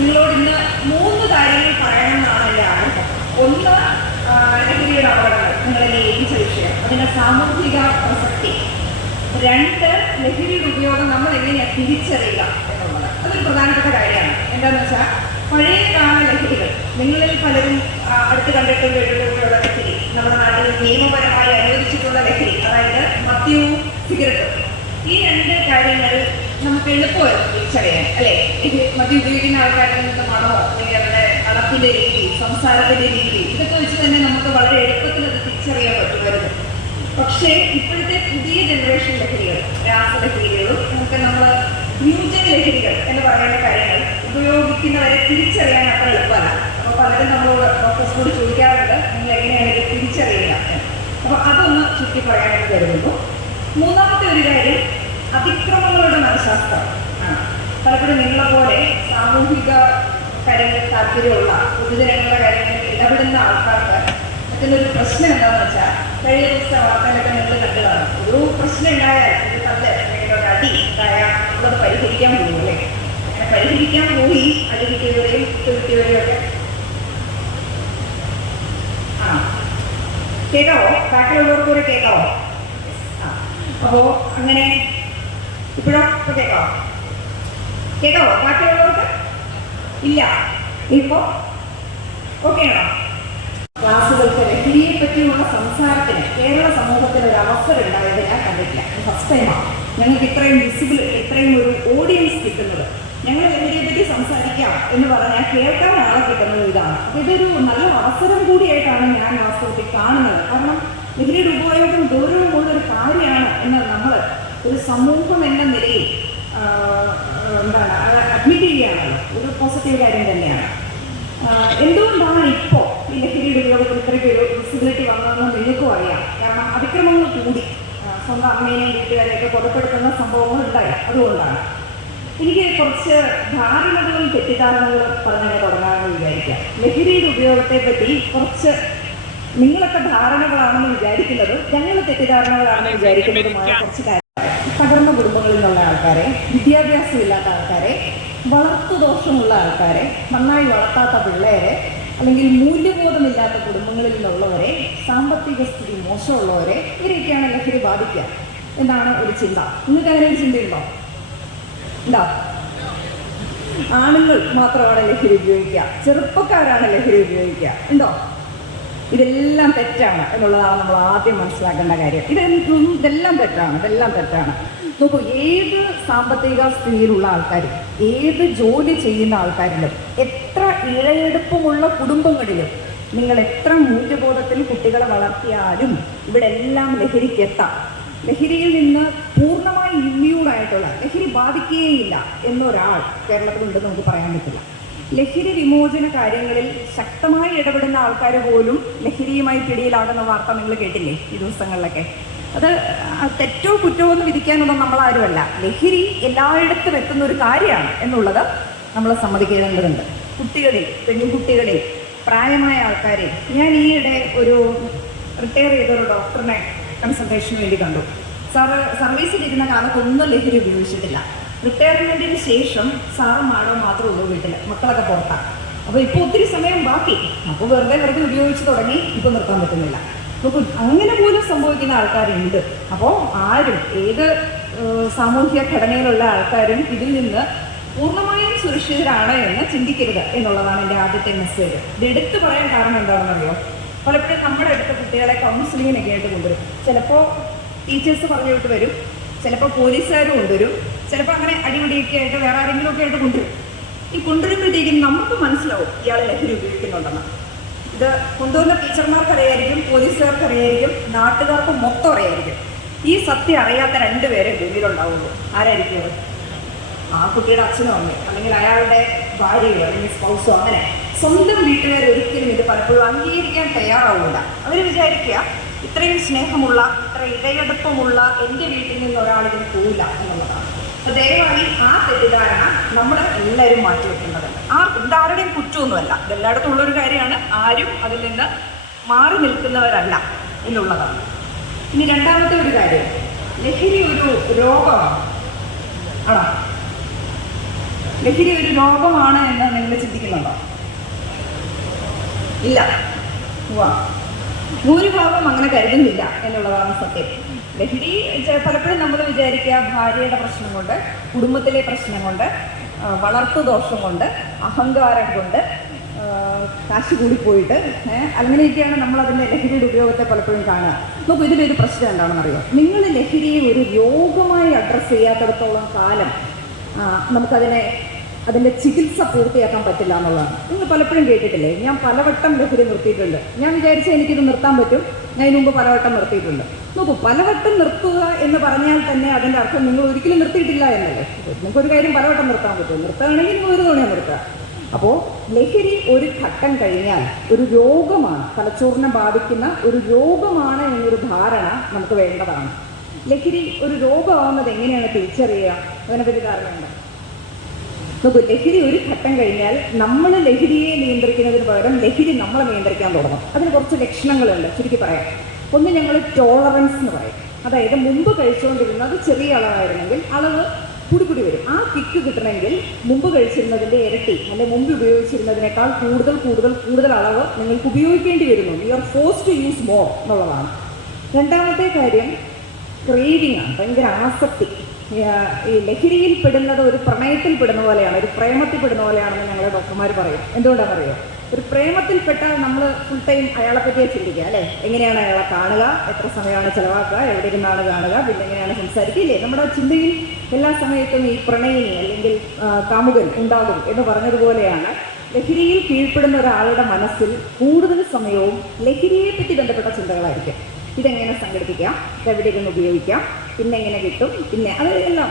നിങ്ങളോട് ഇന്ന് 3 കാര്യങ്ങൾ പറയണമെന്നാണ് എൻ്റെ ആഗ്രഹം. ഒന്ന്, ലഹരിയുടെ അപകടങ്ങൾ നിങ്ങളെ ഏൽപ്പിച്ച വിഷയം, അതിൻ്റെ സാമൂഹിക പ്രസക്തി. 2, ലഹരിയുടെ ഉപയോഗം നമ്മൾ എങ്ങനെയാണ് തിരിച്ചറിയുക എന്നുള്ളത്. അതൊരു പ്രധാനപ്പെട്ട കാര്യമാണ്. എന്താണെന്ന് വെച്ചാൽ പഴയ കാല ലഹരികൾ നിങ്ങളിൽ പലരും അടുത്ത് കണ്ടിട്ടുള്ള എഴുതുള്ള ലഹരി, നമ്മുടെ നാട്ടിൽ നിയമപരമായി അനുവദിച്ചിട്ടുള്ള ലഹരി, അതായത് മദ്യവും സിഗരറ്റും. ഈ 2 കാര്യങ്ങൾ നമുക്ക് എളുപ്പമായിരുന്നു തിരിച്ചറിയാൻ, അല്ലേ? ഇത് മദ്യം ഉപയോഗിക്കുന്ന ആൾക്കാരിൽ നിന്ന് മണമോ അല്ലെങ്കിൽ അവരുടെ നടപ്പിൻ്റെ രീതി, സംസാരത്തിൻ്റെ രീതി, ഇതൊക്കെ വെച്ച് തന്നെ നമുക്ക് വളരെ എളുപ്പത്തിൽ അത് തിരിച്ചറിയാൻ പറ്റുമായിരുന്നു. പക്ഷേ ഇപ്പോഴത്തെ പുതിയ ജനറേഷൻ ലഹരികൾ, രാസലഹരികളും നമുക്ക് നമ്മൾ ന്യൂജൻ ലഹരികൾ എന്ന് പറയുന്ന കാര്യങ്ങൾ ഉപയോഗിക്കുന്നവരെ തിരിച്ചറിയാൻ അത്ര എളുപ്പമല്ല. അപ്പോൾ പലരും നമ്മളോട് ഡോക്ടേഴ്സിനോട് ചോദിക്കാറുണ്ട്, നിങ്ങൾ എങ്ങനെയാണ് ഇത് തിരിച്ചറിയുക? അപ്പോൾ അതൊന്ന് ചുറ്റി പറയാനായിട്ട് കരുതുന്നു. 3ാമത്തെ ഒരു കാര്യം അതിക്രമങ്ങളുടെ മനഃശാസ്ത്രം ആണ്. പലപ്പോഴും നിങ്ങളെപ്പോലെ സാമൂഹിക കാര്യങ്ങളിൽ താല്പര്യമുള്ള പൊതുജനങ്ങളുടെ കാര്യങ്ങളിൽ ഇടപെടുന്ന ആൾക്കാർക്ക് മറ്റൊരു പ്രശ്നം എന്താണെന്ന് വെച്ചാൽ, കഴിഞ്ഞ ദിവസത്തെ വാർത്തയിലൊക്കെ നിങ്ങൾ കണ്ടു കാണും, ഒരു പ്രശ്നം ഉണ്ടായാൽ ഒരു കല്ല് അല്ലെങ്കിൽ ഒരു അടി ഉണ്ടായാൽ നമ്മളത് പരിഹരിക്കാൻ പോകും, അല്ലേ? അങ്ങനെ പരിഹരിക്കാൻ പോയി അടി കിട്ടിയവരെയും കിട്ടിയവരെയും ഒക്കെ കേൾക്കാവോ? ബാക്കിലുള്ളവർക്കൂടെ കേൾക്കാവോ? അപ്പോൾ അങ്ങനെ ഇപ്പോഴോ ഇപ്പോൾ കേൾക്കാവോ? ബാക്കിയുള്ളവർക്ക് ഇല്ല. ഇപ്പോൾ ഓക്കെ ആണോ? ക്ലാസ്സുകൾക്ക് ലഹരിയെ പറ്റിയുള്ള സംസാരത്തിന് കേരള സമൂഹത്തിൽ ഒരു അവസരം ഉണ്ടായത് ഞാൻ കണ്ടിട്ടില്ല. ഫസ്റ്റ് ടൈമാണ് ഞങ്ങൾക്ക് ഇത്രയും ഇത്രയും ഒരു ഓഡിയൻസ് കിട്ടുന്നത്. ഞങ്ങൾ ലഹരിയെ പറ്റി സംസാരിക്കാം എന്ന് പറഞ്ഞാൽ കേൾക്കാൻ ആളെ കിട്ടുന്നത് ഇതാണ്. അപ്പോൾ ഇതൊരു നല്ല അവസരം കൂടിയായിട്ടാണ് ഞാൻ വാസ്തവത്തിൽ കാണുന്നത്. കാരണം ലഹരിയുടെ ഉപയോഗം ഗൗരവമുള്ളൊരു കാര്യമാണ് എന്ന് നമ്മൾ ഒരു സമൂഹം എന്ന നിലയിൽ അഡ്മിറ്റ് ചെയ്യുകയാണല്ലോ, ഒരു പോസിറ്റീവ് കാര്യം തന്നെയാണ്. എന്തുകൊണ്ടാണ് ഇപ്പോൾ ഈ ലഹരിയുടെ ഉപയോഗത്തിൽ ഇത്രയ്ക്ക് ഒരു വിസിബിലിറ്റി വന്നതെന്ന് നിങ്ങൾക്കും അറിയാം. കാരണം അതിക്രമങ്ങൾ കൂടി, സ്വന്തം അമ്മേനെയും വീട്ടുകാരെയൊക്കെ കൊലപ്പെടുത്തുന്ന സംഭവങ്ങൾ ഉണ്ടായി. അതുകൊണ്ടാണ് എനിക്ക് കുറച്ച് ധാരണകളും തെറ്റിദ്ധാരണകളും പറഞ്ഞാൽ തുടങ്ങാമെന്ന് വിചാരിക്കാം. ലഹരിയുടെ ഉപയോഗത്തെ പറ്റി കുറച്ച് നിങ്ങളൊക്കെ ധാരണകളാണെന്ന് വിചാരിക്കുന്നത്, ഞങ്ങൾ തെറ്റിദ്ധാരണകളാണെന്ന് വിചാരിക്കുന്നതുമായ കുറച്ച് കാര്യങ്ങൾ. തകർന്ന കുടുംബങ്ങളിൽ നിന്നുള്ള ആൾക്കാരെ, വിദ്യാഭ്യാസമില്ലാത്ത ആൾക്കാരെ, വളർത്തുദോഷമുള്ള ആൾക്കാരെ, നന്നായി വളർത്താത്ത പിള്ളേരെ, അല്ലെങ്കിൽ മൂല്യബോധമില്ലാത്ത കുടുംബങ്ങളിൽ നിന്നുള്ളവരെ, സാമ്പത്തിക സ്ഥിതി മോശമുള്ളവരെ, ഇവരെയൊക്കെയാണ് ലഹരി ബാധിക്കുക എന്നാണ് ഒരു ചിന്ത. നിങ്ങൾക്ക് അങ്ങനെ ഒരു ചിന്തയുണ്ടോ? ഉണ്ടോ? ആണുങ്ങൾ മാത്രമാണ് ലഹരി ഉപയോഗിക്കുക, ചെറുപ്പക്കാരാണ് ലഹരി ഉപയോഗിക്കുക, ഉണ്ടോ? ഇതെല്ലാം തെറ്റാണ് എന്നുള്ളതാണ് നമ്മൾ ആദ്യം മനസ്സിലാക്കേണ്ട കാര്യം. ഇതെല്ലാം തെറ്റാണ്. നോക്കൂ, ഏത് സാമ്പത്തിക സ്ഥിതിയിലുള്ള ആൾക്കാരും ഏത് ജോലി ചെയ്യുന്ന ആൾക്കാരിലും എത്ര ഇഴയെടുപ്പമുള്ള കുടുംബങ്ങളിലും നിങ്ങൾ എത്ര മൂല്യബോധത്തിൽ കുട്ടികളെ വളർത്തിയാലും ഇവിടെ എല്ലാം ലഹരിക്കെത്താം. ലഹരിയിൽ നിന്ന് പൂർണ്ണമായി ഇമ്മ്യൂണായിട്ടുള്ള, ലഹരി ബാധിക്കുകയില്ല എന്നൊരാൾ കേരളത്തിലുണ്ടെന്ന് നമുക്ക് പറയാൻ പറ്റില്ല. ലഹരി വിമോചന കാര്യങ്ങളിൽ ശക്തമായി ഇടപെടുന്ന ആൾക്കാർ പോലും ലഹരിയുമായി പിടിയിലാകുന്ന വാർത്ത നിങ്ങൾ കേട്ടില്ലേ ഈ ദിവസങ്ങളിലൊക്കെ? അത് തെറ്റോ കുറ്റമോ എന്ന് വിധിക്കാനൊന്നും നമ്മളാരുമല്ല. ലഹരി എല്ലായിടത്തും എത്തുന്ന ഒരു കാര്യമാണ് എന്നുള്ളത് നമ്മൾ സമ്മതിക്കേണ്ടതുണ്ട്. കുട്ടികളിൽ, പെൺകുട്ടികളിൽ, പ്രായമായ ആൾക്കാരെ. ഞാൻ ഈയിടെ ഒരു റിട്ടയർ ചെയ്തൊരു ഡോക്ടറിനെ കൺസൾട്ടേഷന് വേണ്ടി കണ്ടു. സർവീസിലിരുന്ന കാലത്തൊന്നും ലഹരി ഉപയോഗിച്ചിട്ടില്ല. റിട്ടയർമെൻറ്റിന് ശേഷം സാറും മാഡവും മാത്രമേ ഉള്ളൂ വീട്ടിൽ, മക്കളൊക്കെ പുറത്താണ്. അപ്പോൾ ഇപ്പോൾ ഒത്തിരി സമയം ബാക്കി, അപ്പോൾ വെറുതെ ഉപയോഗിച്ച് തുടങ്ങി, ഇപ്പോൾ നിർത്താൻ പറ്റുന്നില്ല. അപ്പോൾ അങ്ങനെ പോലും സംഭവിക്കുന്ന ആൾക്കാരുണ്ട്. അപ്പോൾ ആരും, ഏത് സാമൂഹ്യ ഘടനയിലുള്ള ആൾക്കാരും ഇതിൽ നിന്ന് പൂർണ്ണമായും സുരക്ഷിതരാണ് എന്ന് ചിന്തിക്കരുത് എന്നുള്ളതാണ് എൻ്റെ ആദ്യത്തെ മെസ്സേജ്. ഇത് എടുത്തു പറയാൻ കാരണം എന്താണെന്നറിയോ? പലപ്പോഴും നമ്മുടെ അടുത്ത കുട്ടികളെ കൗൺസിലിങ്ങിനൊക്കെ ആയിട്ട് കൊണ്ടുവരും. ചിലപ്പോൾ ടീച്ചേഴ്സ് പറഞ്ഞു വിട്ട് വരും, ചിലപ്പോൾ പോലീസുകാരും കൊണ്ടുവരും, ചിലപ്പോൾ അങ്ങനെ അടിപിടിയൊക്കെ ആയിട്ട് വേറെ ആരെങ്കിലും ഒക്കെ ആയിട്ട് കൊണ്ടുവരും. ഈ കൊണ്ടുവരുമ്പോഴത്തേക്കും നമുക്ക് മനസ്സിലാവും ഇയാൾ ലഹരി ഉപയോഗിക്കുന്നുണ്ടെന്ന്. ഇത് കൊണ്ടുവന്ന ടീച്ചർമാർക്ക് അറിയായിരിക്കും, പോലീസുകാർക്ക് അറിയായിരിക്കും, നാട്ടുകാർക്ക് മൊത്തം അറിയായിരിക്കും. ഈ സത്യം അറിയാത്ത 2 പേരെ ഭൂമിയിലുണ്ടാവുള്ളൂ. ആരായിരിക്കും അത്? ആ കുട്ടിയുടെ അച്ഛനോ അമ്മയോ, അല്ലെങ്കിൽ അയാളുടെ ഭാര്യയോ അല്ലെങ്കിൽ സ്പൗസോ. അങ്ങനെ സ്വന്തം വീട്ടുകാർ ഒരിക്കലും ഇത് പലപ്പോഴും അംഗീകരിക്കാൻ തയ്യാറാവില്ല. അവർ വിചാരിക്കുക ഇത്രയും സ്നേഹമുള്ള, ഇത്ര ഇടയെടുപ്പമുള്ള എൻ്റെ വീട്ടിൽ നിന്ന് ഒരാളിതിന് പോവില്ല എന്നുള്ളതാണ്. അപ്പോൾ ദയവായി ആ തെറ്റിദ്ധാരണ നമ്മൾ എല്ലാവരും മാറ്റിവെക്കേണ്ടതുണ്ട്. ഇതാരുടെയും കുറ്റമൊന്നുമല്ല, ഇതെല്ലായിടത്തും ഉള്ളൊരു കാര്യമാണ്. ആരും അതിൽ നിന്ന് മാറി നിൽക്കുന്നവരല്ല എന്നുള്ളതാണ്. ഇനി രണ്ടാമത്തെ ഒരു കാര്യം, ലഹരി ഒരു രോഗമാണ്. ആണോ? ലഹരി ഒരു രോഗമാണ് എന്ന് നിങ്ങൾ ചിന്തിക്കുന്നുണ്ടോ? ഇല്ല. ഭൂരിഭാഗം അങ്ങനെ കരുതുന്നില്ല എന്നുള്ളതാണ് സത്യം. ലഹരി പലപ്പോഴും നമ്മൾ വിചാരിക്കുക ഭാര്യയുടെ പ്രശ്നം കൊണ്ട്, കുടുംബത്തിലെ പ്രശ്നം കൊണ്ട്, വളർത്തുദോഷം കൊണ്ട്, അഹങ്കാരം കൊണ്ട്, കാശ് കൂടിപ്പോയിട്ട് അങ്ങനെയൊക്കെയാണ് നമ്മളതിൻ്റെ ലഹരിയുടെ ഉപയോഗത്തെ പലപ്പോഴും കാണുക. നോക്കൂ, ഇതിലൊരു പ്രശ്നം എന്താണെന്നറിയോ? നിങ്ങൾ ലഹരിയെ ഒരു രോഗമായി അഡ്രസ്സ് ചെയ്യാത്തിടത്തോളം കാലം അതിൻ്റെ ചികിത്സ പൂർത്തിയാക്കാൻ പറ്റില്ല എന്നുള്ളതാണ്. നിങ്ങൾ പലപ്പോഴും കേട്ടിട്ടില്ലേ, ഞാൻ പലവട്ടം ലഹരി നിർത്തിയിട്ടുണ്ട്, ഞാൻ വിചാരിച്ചാൽ എനിക്കിത് നിർത്താൻ പറ്റും, ഞാൻ ഇതിനു മുമ്പ് പലവട്ടം നിർത്തിയിട്ടുണ്ട്. നോക്കൂ, പലവട്ടം നിർത്തുക എന്ന് പറഞ്ഞാൽ തന്നെ അതിൻ്റെ അർത്ഥം നിങ്ങൾ ഒരിക്കലും നിർത്തിയിട്ടില്ല എന്നല്ലേ. നിങ്ങൾക്കൊരു കാര്യം പലവട്ടം നിർത്താൻ പറ്റും, നിർത്തുകയാണെങ്കിൽ നിങ്ങൾ ഒരു തവണ നിർത്തുക. അപ്പോൾ ലഹരി ഒരു ഘട്ടം കഴിഞ്ഞാൽ ഒരു രോഗമാണ്, തലച്ചോറിനെ ബാധിക്കുന്ന ഒരു രോഗമാണ് എന്നൊരു ധാരണ നമുക്ക് വേണ്ടതാണ്. ലഹരി ഒരു രോഗമാവുന്നത് എങ്ങനെയാണ് തിരിച്ചറിയുക? അതിനെപ്പറ്റി ധാരണയുണ്ട്. നോക്കൂ, ലഹരി ഒരു ഘട്ടം കഴിഞ്ഞാൽ നമ്മൾ ലഹരിയെ നിയന്ത്രിക്കുന്നതിന് പകരം ലഹരി നമ്മളെ നിയന്ത്രിക്കാൻ തുടങ്ങും. അതിന് കുറച്ച് ലക്ഷണങ്ങളുണ്ട്, ചുരുക്കി പറയാം. ഒന്ന് ഞങ്ങൾ ടോളറൻസ് എന്ന് പറയും. അതായത് മുമ്പ് കഴിച്ചുകൊണ്ടിരുന്നത് ചെറിയ അളവായിരുന്നെങ്കിൽ അളവ് കൂടി വരും. ആ കിക്ക് കിട്ടണമെങ്കിൽ മുമ്പ് കഴിച്ചിരുന്നതിൻ്റെ ഇരട്ടി അല്ലെങ്കിൽ മുമ്പ് ഉപയോഗിച്ചിരുന്നതിനേക്കാൾ കൂടുതൽ അളവ് നിങ്ങൾക്ക് ഉപയോഗിക്കേണ്ടി വരുന്നു. You are forced to use more എന്നുള്ളതാണ്. രണ്ടാമത്തെ കാര്യം ക്രേവിംഗ് ആണ്, ഭയങ്കര ആസക്തി. ഈ ലഹരിയിൽ പെടുന്നത് ഒരു പ്രണയത്തിൽ പെടുന്ന പോലെയാണ്, ഒരു പ്രേമത്തിൽ പെടുന്ന പോലെയാണെന്ന് ഞങ്ങളുടെ ഡോക്ടർമാർ പറയും. എന്തുകൊണ്ടാണെന്ന് അറിയോ? ഒരു പ്രേമത്തിൽപ്പെട്ടാൽ നമ്മൾ ഫുൾ ടൈം അയാളെ പറ്റിയേ ചിന്തിക്കുക അല്ലേ. എങ്ങനെയാണ് അയാളെ കാണുക, എത്ര സമയമാണ് ചിലവാക്കുക, എവിടെ ഇരുന്നാണ് കാണുക, പിന്നെ എങ്ങനെയാണ് സംസാരിക്കില്ലേ. നമ്മുടെ ചിന്തയിൽ എല്ലാ സമയത്തും ഈ പ്രണയിനി അല്ലെങ്കിൽ കാമുകൻ ഉണ്ടാകും എന്ന് പറഞ്ഞതുപോലെയാണ് ലഹരിയിൽ കീഴ്പ്പെടുന്ന ഒരാളുടെ മനസ്സിൽ കൂടുതൽ സമയവും ലഹരിയെ പറ്റി ബന്ധപ്പെട്ട ചിന്തകളായിരിക്കും. ഇതെങ്ങനെ സംഘടിപ്പിക്കാം, ഇതെവിടെ ഇരുന്ന് ഉപയോഗിക്കാം, പിന്നെ എങ്ങനെ കിട്ടും, പിന്നെ അതെല്ലാം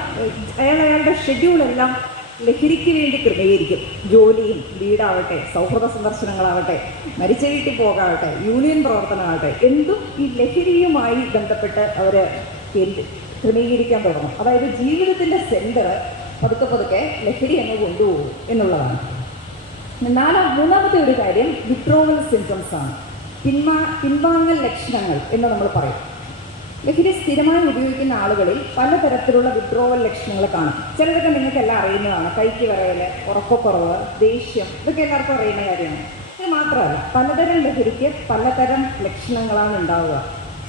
അയാളുടെ ഷെഡ്യൂളെല്ലാം ലഹരിക്ക് വേണ്ടി ക്രമീകരിക്കും. ജോലിയും വീടാവട്ടെ, സൗഹൃദ സന്ദർശനങ്ങളാവട്ടെ, മരിച്ച വീട്ടിൽ പോകാവട്ടെ, യൂണിയൻ പ്രവർത്തനമാവട്ടെ, എന്തും ഈ ലഹരിയുമായി ബന്ധപ്പെട്ട് അവർ ക്രമീകരിക്കാൻ തുടങ്ങും. അതായത് ജീവിതത്തിൻ്റെ സെൻറ്റർ പതുക്കെ ലഹരി അങ്ങ് കൊണ്ടുപോകും എന്നുള്ളതാണ്. മൂന്നാമത്തെ ഒരു കാര്യം വിത്ഡ്രോവൽ സിംറ്റംസ് ആണ്, പിൻവാങ്ങൽ ലക്ഷണങ്ങൾ എന്ന് നമ്മൾ പറയും. ലഹരി സ്ഥിരമായി ഉപയോഗിക്കുന്ന ആളുകളിൽ പലതരത്തിലുള്ള വിത്ഡ്രോവൽ ലക്ഷണങ്ങൾ കാണും. ചിലതൊക്കെ നിങ്ങൾക്കെല്ലാം അറിയുന്നതാണ്. കൈക്ക് വിറയൽ, ഉറക്കക്കുറവ്, ദേഷ്യം, ഇതൊക്കെ എല്ലാവർക്കും അറിയുന്ന കാര്യമാണ്. ഇത് മാത്രമല്ല, പലതരം ലഹരിക്ക് പലതരം ലക്ഷണങ്ങളാണ് ഉണ്ടാവുക.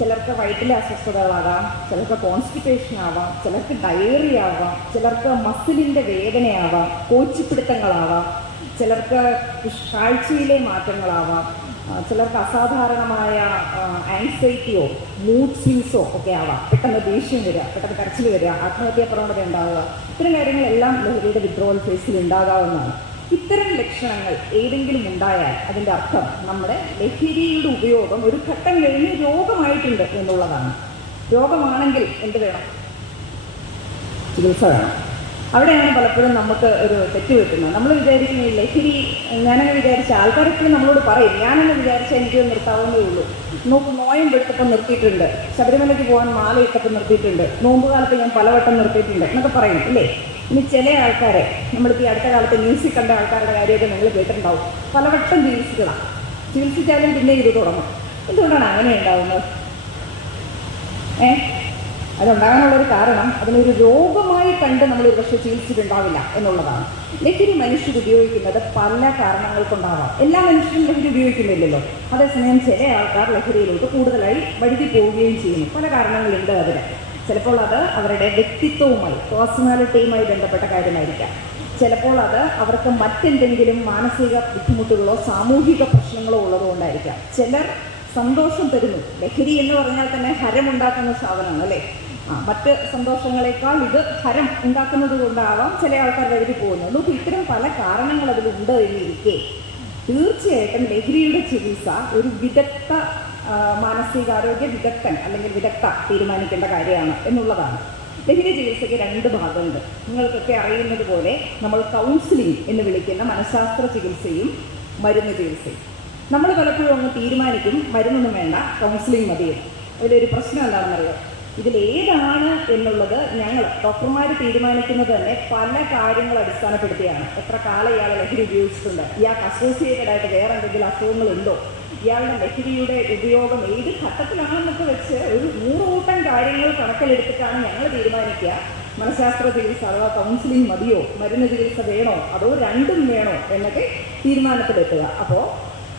ചിലർക്ക് വയറ്റിലെ അസ്വസ്ഥതകളാകാം, ചിലർക്ക് കോൺസ്റ്റിപ്പേഷൻ ആവാം, ചിലർക്ക് ഡയറി ആവാം, ചിലർക്ക് മസിലിൻ്റെ വേദനയാവാം, കോച്ചിപ്പിടുത്തങ്ങളാവാം, ചിലർക്ക് കാഴ്ചയിലെ മാറ്റങ്ങളാവാം, ചിലർക്ക് അസാധാരണമായ ആൻസൈറ്റിയോ മൂഡ് സ്വിങ്സോ ഒക്കെ ആവാം. പെട്ടെന്ന് ദേഷ്യം വരിക, പെട്ടെന്ന് കരച്ചിൽ വരിക, ആത്മഹത്യാ പ്രവണത ഉണ്ടാവുക, ഇത്തരം കാര്യങ്ങളെല്ലാം ലഹരിയുടെ വിത്ഡ്രോവൽ ഫേസിൽ ഉണ്ടാകാവുന്നതാണ്. ഇത്തരം ലക്ഷണങ്ങൾ ഏതെങ്കിലും ഉണ്ടായാൽ അതിൻ്റെ അർത്ഥം നമ്മുടെ ലഹരിയുടെ ഉപയോഗം ഒരു ഘട്ടം കഴിഞ്ഞ് രോഗമായിട്ടുണ്ട് എന്നുള്ളതാണ്. രോഗമാണെങ്കിൽ എന്ത് വേണം? ചികിത്സ വേണം. അവിടെയാണ് പലപ്പോഴും നമുക്ക് ഒരു തെറ്റ് പറ്റുന്നത്. നമ്മൾ വിചാരിക്കുന്ന ഈ ലഹരി, ഞാനങ്ങനെ വിചാരിച്ച ആൾക്കാരെപ്പോഴും നമ്മളോട് പറയും, ഞാനങ്ങനെ വിചാരിച്ചാൽ എനിക്ക് നിർത്താവുന്നേ ഉള്ളൂ. നോയമ്പ് എടുത്തപ്പോൾ നിർത്തിയിട്ടുണ്ട്, ശബരിമലയ്ക്ക് പോകാൻ മാല ഇട്ടപ്പോൾ നിർത്തിയിട്ടുണ്ട്, നോമ്പ് കാലത്ത് ഞാൻ പലവട്ടം നിർത്തിയിട്ടുണ്ട് എന്നൊക്കെ പറയും ഇല്ലേ. ഇനി ചില ആൾക്കാരെ നമ്മളിപ്പോൾ ഈ അടുത്ത കാലത്ത് ന്യൂസിൽ കണ്ട ആൾക്കാരുടെ കാര്യമൊക്കെ നിങ്ങൾ കേട്ടിട്ടുണ്ടാവും. പലവട്ടം ചികിത്സിച്ചാലും പിന്നെ ഇത് തുടങ്ങും. എന്തുകൊണ്ടാണ് അങ്ങനെ ഉണ്ടാവുന്നത്? അതുണ്ടാകാനുള്ളൊരു കാരണം അതിനൊരു രോഗമായി കണ്ട് നമ്മൾ ഒരു പക്ഷേ ചികിത്സിച്ചിട്ടുണ്ടാവില്ല എന്നുള്ളതാണ്. ലഹരി മനുഷ്യർ ഉപയോഗിക്കുന്നത് പല കാരണങ്ങൾ കൊണ്ടാവാം. എല്ലാ മനുഷ്യരും ലഹരി ഉപയോഗിക്കുന്നില്ലല്ലോ. അതേസമയം ചില ആൾക്കാർ ലഹരിയിലോട്ട് കൂടുതലായി വഴുതി പോവുകയും ചെയ്യുന്നു. പല കാരണങ്ങളുണ്ട് അതിന്. ചിലപ്പോൾ അത് അവരുടെ വ്യക്തിത്വവുമായി, പേഴ്സണാലിറ്റിയുമായി ബന്ധപ്പെട്ട കാര്യമായിരിക്കാം. ചിലപ്പോൾ അത് അവർക്ക് മറ്റെന്തെങ്കിലും മാനസിക ബുദ്ധിമുട്ടുകളോ സാമൂഹിക പ്രശ്നങ്ങളോ ഉള്ളതുകൊണ്ടായിരിക്കാം. ചിലർ സന്തോഷം തരുന്നു. ലഹരി എന്ന് പറഞ്ഞാൽ തന്നെ ഹരമുണ്ടാക്കുന്ന സാധനമാണ് അല്ലേ. മറ്റ് സന്തോഷങ്ങളെക്കാൾ ഇത് ഹരം ഉണ്ടാക്കുന്നത് കൊണ്ടാവാം ചില ആൾക്കാർ വഴുതി പോകുന്നത്. അപ്പോൾ ഇത്തരം പല കാരണങ്ങൾ അതിലുണ്ട് എന്നിരിക്കെ തീർച്ചയായിട്ടും ലഹരിയുടെ ചികിത്സ ഒരു വിദഗ്ധ മാനസികാരോഗ്യ വിദഗ്ധൻ അല്ലെങ്കിൽ വിദഗ്ധ തീരുമാനിക്കേണ്ട കാര്യമാണ് എന്നുള്ളതാണ്. ലഹരി ചികിത്സയ്ക്ക് 2 ഭാഗമുണ്ട്. നിങ്ങൾക്കൊക്കെ അറിയുന്നത് പോലെ നമ്മൾ കൗൺസിലിംഗ് എന്ന് വിളിക്കുന്ന മനഃശാസ്ത്ര ചികിത്സയും മരുന്ന് ചികിത്സയും. നമ്മൾ പലപ്പോഴും അങ്ങ് തീരുമാനിക്കും മരുന്നൊന്നും വേണ്ട, കൗൺസിലിംഗ് മതിയും. അതിലൊരു പ്രശ്നം എന്താണെന്നറിയാം, ഇതിലേതാണ് എന്നുള്ളത് ഞങ്ങൾ ഡോക്ടർമാർ തീരുമാനിക്കുന്നത് തന്നെ പല കാര്യങ്ങൾ അടിസ്ഥാനപ്പെടുത്തിയാണ്. എത്ര കാലം ഇയാൾ ലഹരി ഉപയോഗിച്ചിട്ടുണ്ട്, ഇയാൾക്ക് അസോസിയേറ്റഡ് ആയിട്ട് വേറെ എന്തെങ്കിലും അസുഖങ്ങളുണ്ടോ, ഇയാളുടെ ലഹരിയുടെ ഉപയോഗം ഏത് ഘട്ടത്തിലാണെന്നൊക്കെ വെച്ച് ഒരു 100 കൂട്ടം കാര്യങ്ങൾ കണക്കിലെടുത്തിട്ടാണ് ഞങ്ങൾ തീരുമാനിക്കുക മനഃശാസ്ത്ര ചികിത്സ അഥവാ കൗൺസിലിംഗ് മതിയോ, മരുന്ന് ചികിത്സ വേണോ, അതോ രണ്ടും വേണോ എന്നൊക്കെ തീരുമാനത്തിലെത്തുക. അപ്പോൾ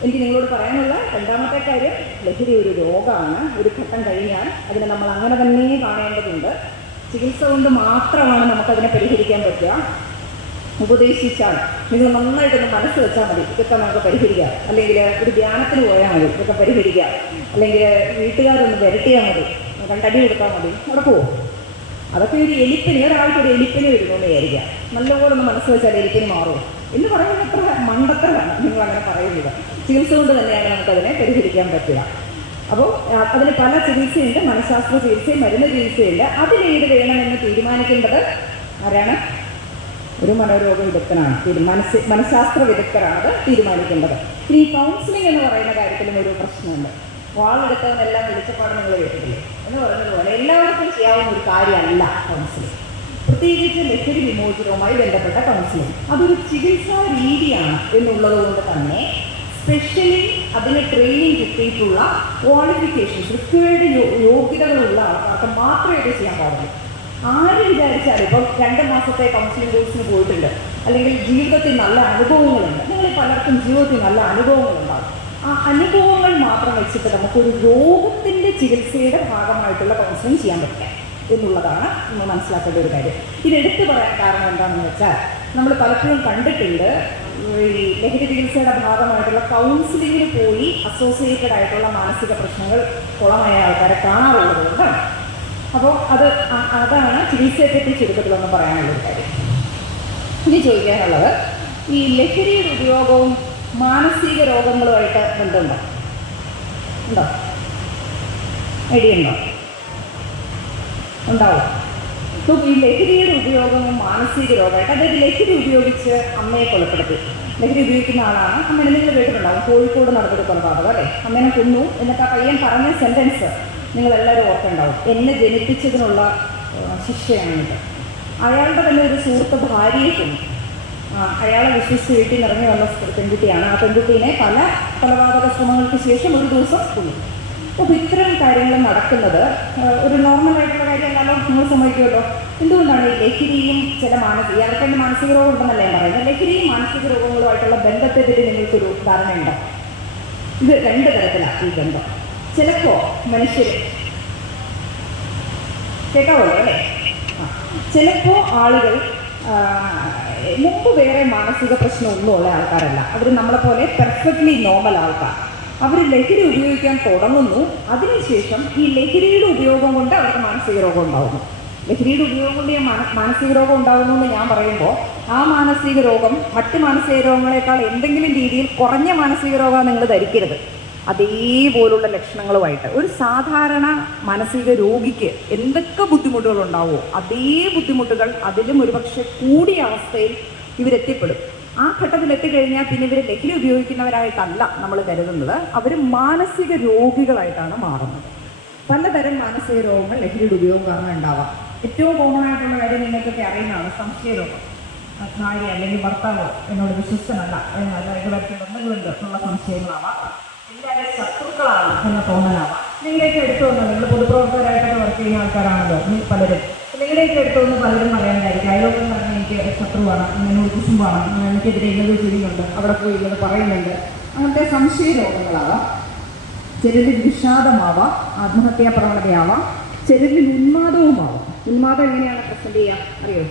എനിക്ക് നിങ്ങളോട് പറയാനുള്ള രണ്ടാമത്തെ കാര്യം, ലഹരി ഒരു രോഗമാണ്. ഒരു ഘട്ടം കഴിഞ്ഞാൽ അതിനെ നമ്മൾ അങ്ങനെ തന്നെ കാണേണ്ടതുണ്ട്. ചികിത്സ കൊണ്ട് മാത്രമാണ് നമുക്കതിനെ പരിഹരിക്കാൻ പറ്റുക. ഉപദേശിച്ചാൽ നിങ്ങൾ നന്നായിട്ടൊന്ന് മനസ്സ് വെച്ചാൽ മതി, ഇതൊക്കെ നമുക്ക് പരിഹരിക്കാം. അല്ലെങ്കിൽ ഒരു ധ്യാനത്തിന് പോയാൽ മതി, ഇതൊക്കെ പരിഹരിക്കാം. അല്ലെങ്കിൽ വീട്ടുകാരൊന്ന് വരട്ടിയാൽ മതി, രണ്ടടി കൊടുത്താൽ മതി, നടക്കുമോ? അതൊക്കെ ഒരു എലിപ്പനി, ഒരാൾക്ക് ഒരു എലിപ്പനി വരുമെന്ന് വിചാരിക്കാം. നല്ലപോലെ ഒന്ന് മനസ്സ് വെച്ചാൽ എലിപ്പനി മാറുമോ എന്ന് പറയുന്നത് എത്ര മണ്ടത്തരാണ് നിങ്ങൾ അങ്ങനെ പറയുന്നത്. ചികിത്സ കൊണ്ട് തന്നെയാണ് നമുക്കതിനെ പരിഹരിക്കാൻ പറ്റുക. അപ്പോൾ അതിന് പല ചികിത്സയുണ്ട്, മനഃശാസ്ത്ര ചികിത്സയും മരുന്ന് ചികിത്സയുണ്ട്. അതിലേത് വേണമെന്ന് തീരുമാനിക്കേണ്ടത് ആരാണ്? ഒരു മനോരോഗ വിദഗ്ധനാണ്, മനഃശാസ്ത്ര വിദഗ്ധരാണ് അത് തീരുമാനിക്കേണ്ടത്. ഇനി കൗൺസിലിംഗ് എന്ന് പറയുന്ന കാര്യത്തിലും ഒരു പ്രശ്നമുണ്ട്. വാളെടുത്തവനെല്ലാം വെളിച്ചപ്പാട് നിങ്ങൾ കേട്ടിട്ടില്ലേ എന്ന് പറഞ്ഞതുപോലെ എല്ലാവർക്കും ചെയ്യാവുന്ന ഒരു കാര്യമല്ല കൗൺസിലിംഗ്. പ്രത്യേകിച്ച് ലഹരി വിമോചനവുമായി ബന്ധപ്പെട്ട കൗൺസിലിംഗ് അതൊരു ചികിത്സാ രീതിയാണ് എന്നുള്ളത് കൊണ്ട് തന്നെ സ്പെഷ്യലി അതിന് ട്രെയിനിങ് കിട്ടിയിട്ടുള്ള ക്വാളിഫിക്കേഷൻസ്, റിക്വയർഡ് യോഗ്യതകളുള്ള ആൾക്കാർക്ക് മാത്രമേ ഇത് ചെയ്യാൻ പാടുള്ളൂ. ആര് വിചാരിച്ചാലും ഇപ്പം 2 മാസത്തെ കൗൺസിലിംഗ് കോഴ്സിന് പോയിട്ടുണ്ട്, അല്ലെങ്കിൽ ജീവിതത്തിൽ നല്ല അനുഭവങ്ങളുണ്ട്, നിങ്ങൾ പലർക്കും ജീവിതത്തിൽ നല്ല അനുഭവങ്ങളുണ്ടാകും. ആ അനുഭവങ്ങൾ മാത്രം വെച്ചിട്ട് നമുക്കൊരു രോഗത്തിൻ്റെ ചികിത്സയുടെ ഭാഗമായിട്ടുള്ള കൗൺസിലിംഗ് ചെയ്യാൻ പറ്റില്ല എന്നുള്ളതാണ് നമ്മൾ മനസ്സിലാക്കേണ്ട ഒരു കാര്യം. ഇതെടുത്തു പറയാൻ കാരണം എന്താണെന്ന് വെച്ചാൽ, നമ്മൾ പലപ്പോഴും കണ്ടിട്ടുണ്ട് ഈ ലഹരി ചികിത്സയുടെ ഭാഗമായിട്ടുള്ള കൗൺസിലിങ്ങിന് പോയി അസോസിയേറ്റഡ് ആയിട്ടുള്ള മാനസിക പ്രശ്നങ്ങൾ കുളമായ ആൾക്കാരെ കാണാറുള്ളത് കൊണ്ടാണ്. അപ്പോൾ അതാണ് ചികിത്സയെപ്പറ്റി ചുരുക്കത്തിലൊന്നും പറയാനുള്ളൊരു കാര്യം. ഇനി ചോദിക്കാനുള്ളത്, ഈ ലഹരിയുടെ ഉപയോഗവും മാനസിക രോഗങ്ങളുമായിട്ട് ബന്ധമുണ്ടോ? ഉണ്ടോ? ഐഡിയ ഉണ്ടോ? ഉണ്ടാവും. അപ്പോൾ ഈ ലഹരിയുടെ ഉപയോഗവും മാനസിക രോഗമായിട്ട്, അതായത് ലഹരി ഉപയോഗിച്ച് അമ്മയെ കൊലപ്പെടുത്തി, ലഹരി ഉപയോഗിക്കുന്ന ആളാണ് അമ്മേനെ, നിങ്ങൾ കേട്ടിട്ടുണ്ടാവും കോഴിക്കോട് നടന്നൊരു കൊലപാതകം അല്ലേ? അമ്മേനെ കൊന്നു എന്നിട്ട് ആ പയ്യൻ പറഞ്ഞ സെൻറ്റൻസ് നിങ്ങളെല്ലാവരും ഓർക്കുന്നുണ്ടാവും, എന്നെ ജനിപ്പിച്ചതിനുള്ള ശിക്ഷയാണിത്. അയാളുടെ തന്നെ ഒരു സുഹൃത്ത് ഭാര്യയെ കൊന്നു. അയാളെ വിശ്വസിച്ച് വീട്ടിൽ നിന്ന് ഇറങ്ങി വന്ന പെൺകുട്ടിയാണ്. ആ പെൺകുട്ടീനെ പല കൊലപാതക ശ്രമങ്ങൾക്ക് ശേഷം ഒരു ദിവസം കൊന്നു. അപ്പോൾ ഇത്തരം കാര്യങ്ങൾ നടക്കുന്നത് ഒരു നോർമലായിട്ടുള്ള കാര്യമല്ലല്ലോ, നിങ്ങൾ സമ്മതിക്കുമല്ലോ. എന്തുകൊണ്ടാണ് ഈ ലഹരിയും ചില ഇയാൾക്ക് തന്നെ മാനസിക രോഗം ഉണ്ടെന്നല്ലേ പറയുന്നത്, ലഹരിയും മാനസിക രോഗങ്ങളുമായിട്ടുള്ള ബന്ധത്തെപ്പറ്റി നിങ്ങൾക്കൊരു ധാരണയുണ്ടോ? ഇത് 2 തരത്തിലാണ് ഈ ബന്ധം. ചിലപ്പോൾ മനുഷ്യർ കേൾക്കാമല്ലോ അല്ലേ? ചിലപ്പോൾ ആളുകൾ മുമ്പ് വേറെ മാനസിക പ്രശ്നമൊന്നുമുള്ള ആൾക്കാരല്ല, അവർ നമ്മളെപ്പോലെ പെർഫെക്റ്റ്ലി നോർമൽ ആൾക്കാർ. അവർ ലഹരി ഉപയോഗിക്കാൻ തുടങ്ങുന്നു, അതിനുശേഷം ഈ ലഹരിയുടെ ഉപയോഗം കൊണ്ട് അവർക്ക് മാനസിക രോഗം ഉണ്ടാകുന്നു. ലഹരിയുടെ ഉപയോഗം കൊണ്ട് മാനസിക രോഗം ഉണ്ടാകുന്നു എന്ന് ഞാൻ പറയുമ്പോൾ, ആ മാനസിക രോഗം മറ്റ് മാനസിക രോഗങ്ങളെക്കാൾ എന്തെങ്കിലും രീതിയിൽ കുറഞ്ഞ മാനസിക രോഗമാണ് നിങ്ങൾ ധരിക്കരുത്. അതേപോലുള്ള ലക്ഷണങ്ങളുമായിട്ട് ഒരു സാധാരണ മാനസിക രോഗിക്ക് എന്തൊക്കെ ബുദ്ധിമുട്ടുകളുണ്ടാവുമോ അതേ ബുദ്ധിമുട്ടുകൾ അതിലും ഒരുപക്ഷെ കൂടിയ അവസ്ഥയിൽ ഇവരെത്തിപ്പെടും. ആ ഘട്ടത്തിൽ എത്തിക്കഴിഞ്ഞാൽ പിന്നെ ഇവർ ലഹരി ഉപയോഗിക്കുന്നവരായിട്ടല്ല നമ്മൾ കരുതുന്നത്, അവർ മാനസിക രോഗികളായിട്ടാണ് മാറുന്നത്. പലതരം മാനസിക രോഗങ്ങൾ ലഹരിയുടെ ഉപയോഗം കാരണം ഉണ്ടാവാം. ഏറ്റവും കോമൺ ആയിട്ടുള്ള കാര്യം നിങ്ങൾക്കൊക്കെ അറിയുന്നതാണ് സംശയരോഗം. ഭാര്യ അല്ലെങ്കിൽ ഭർത്താവോ എന്നോട് വിശ്വസ്തനല്ല, അതായത് മറ്റുള്ളവരുണ്ട് എന്നുള്ള സംശയങ്ങളാവാം. എല്ലാവരും ശത്രുക്കളാണ് എന്ന തോന്നലാവാം. നിങ്ങളേക്ക് എടുത്തു വന്നത്, നിങ്ങൾ പൊതുപ്രവർത്തകരായിട്ടൊക്കെ വർക്ക് ചെയ്യുന്ന ആൾക്കാരാണല്ലോ പലരും, നിങ്ങളേക്ക് എടുത്തു വന്ന് പലരും പറയാനായിരിക്കും, അയലോകം പറഞ്ഞാൽ എനിക്ക് ശത്രുവാണ്, എന്നോട് കുസുമ്പാണ്, എനിക്കെതിരെ ഇന്നത് ചെയ്യുന്നുണ്ട്, അവിടെ പോയി ഇന്നത് പറയുന്നുണ്ട്. അങ്ങനത്തെ സംശയ രോഗങ്ങളാവാം. ചിലരിൽ വിഷാദമാവാം, ആത്മഹത്യാ പ്രവണതയാവാം, ചിലരിൽ ഉന്മാദവുമാവാം. ഉന്മാദം എങ്ങനെയാണ് പ്രസന്റ് ചെയ്യുക അറിയോ?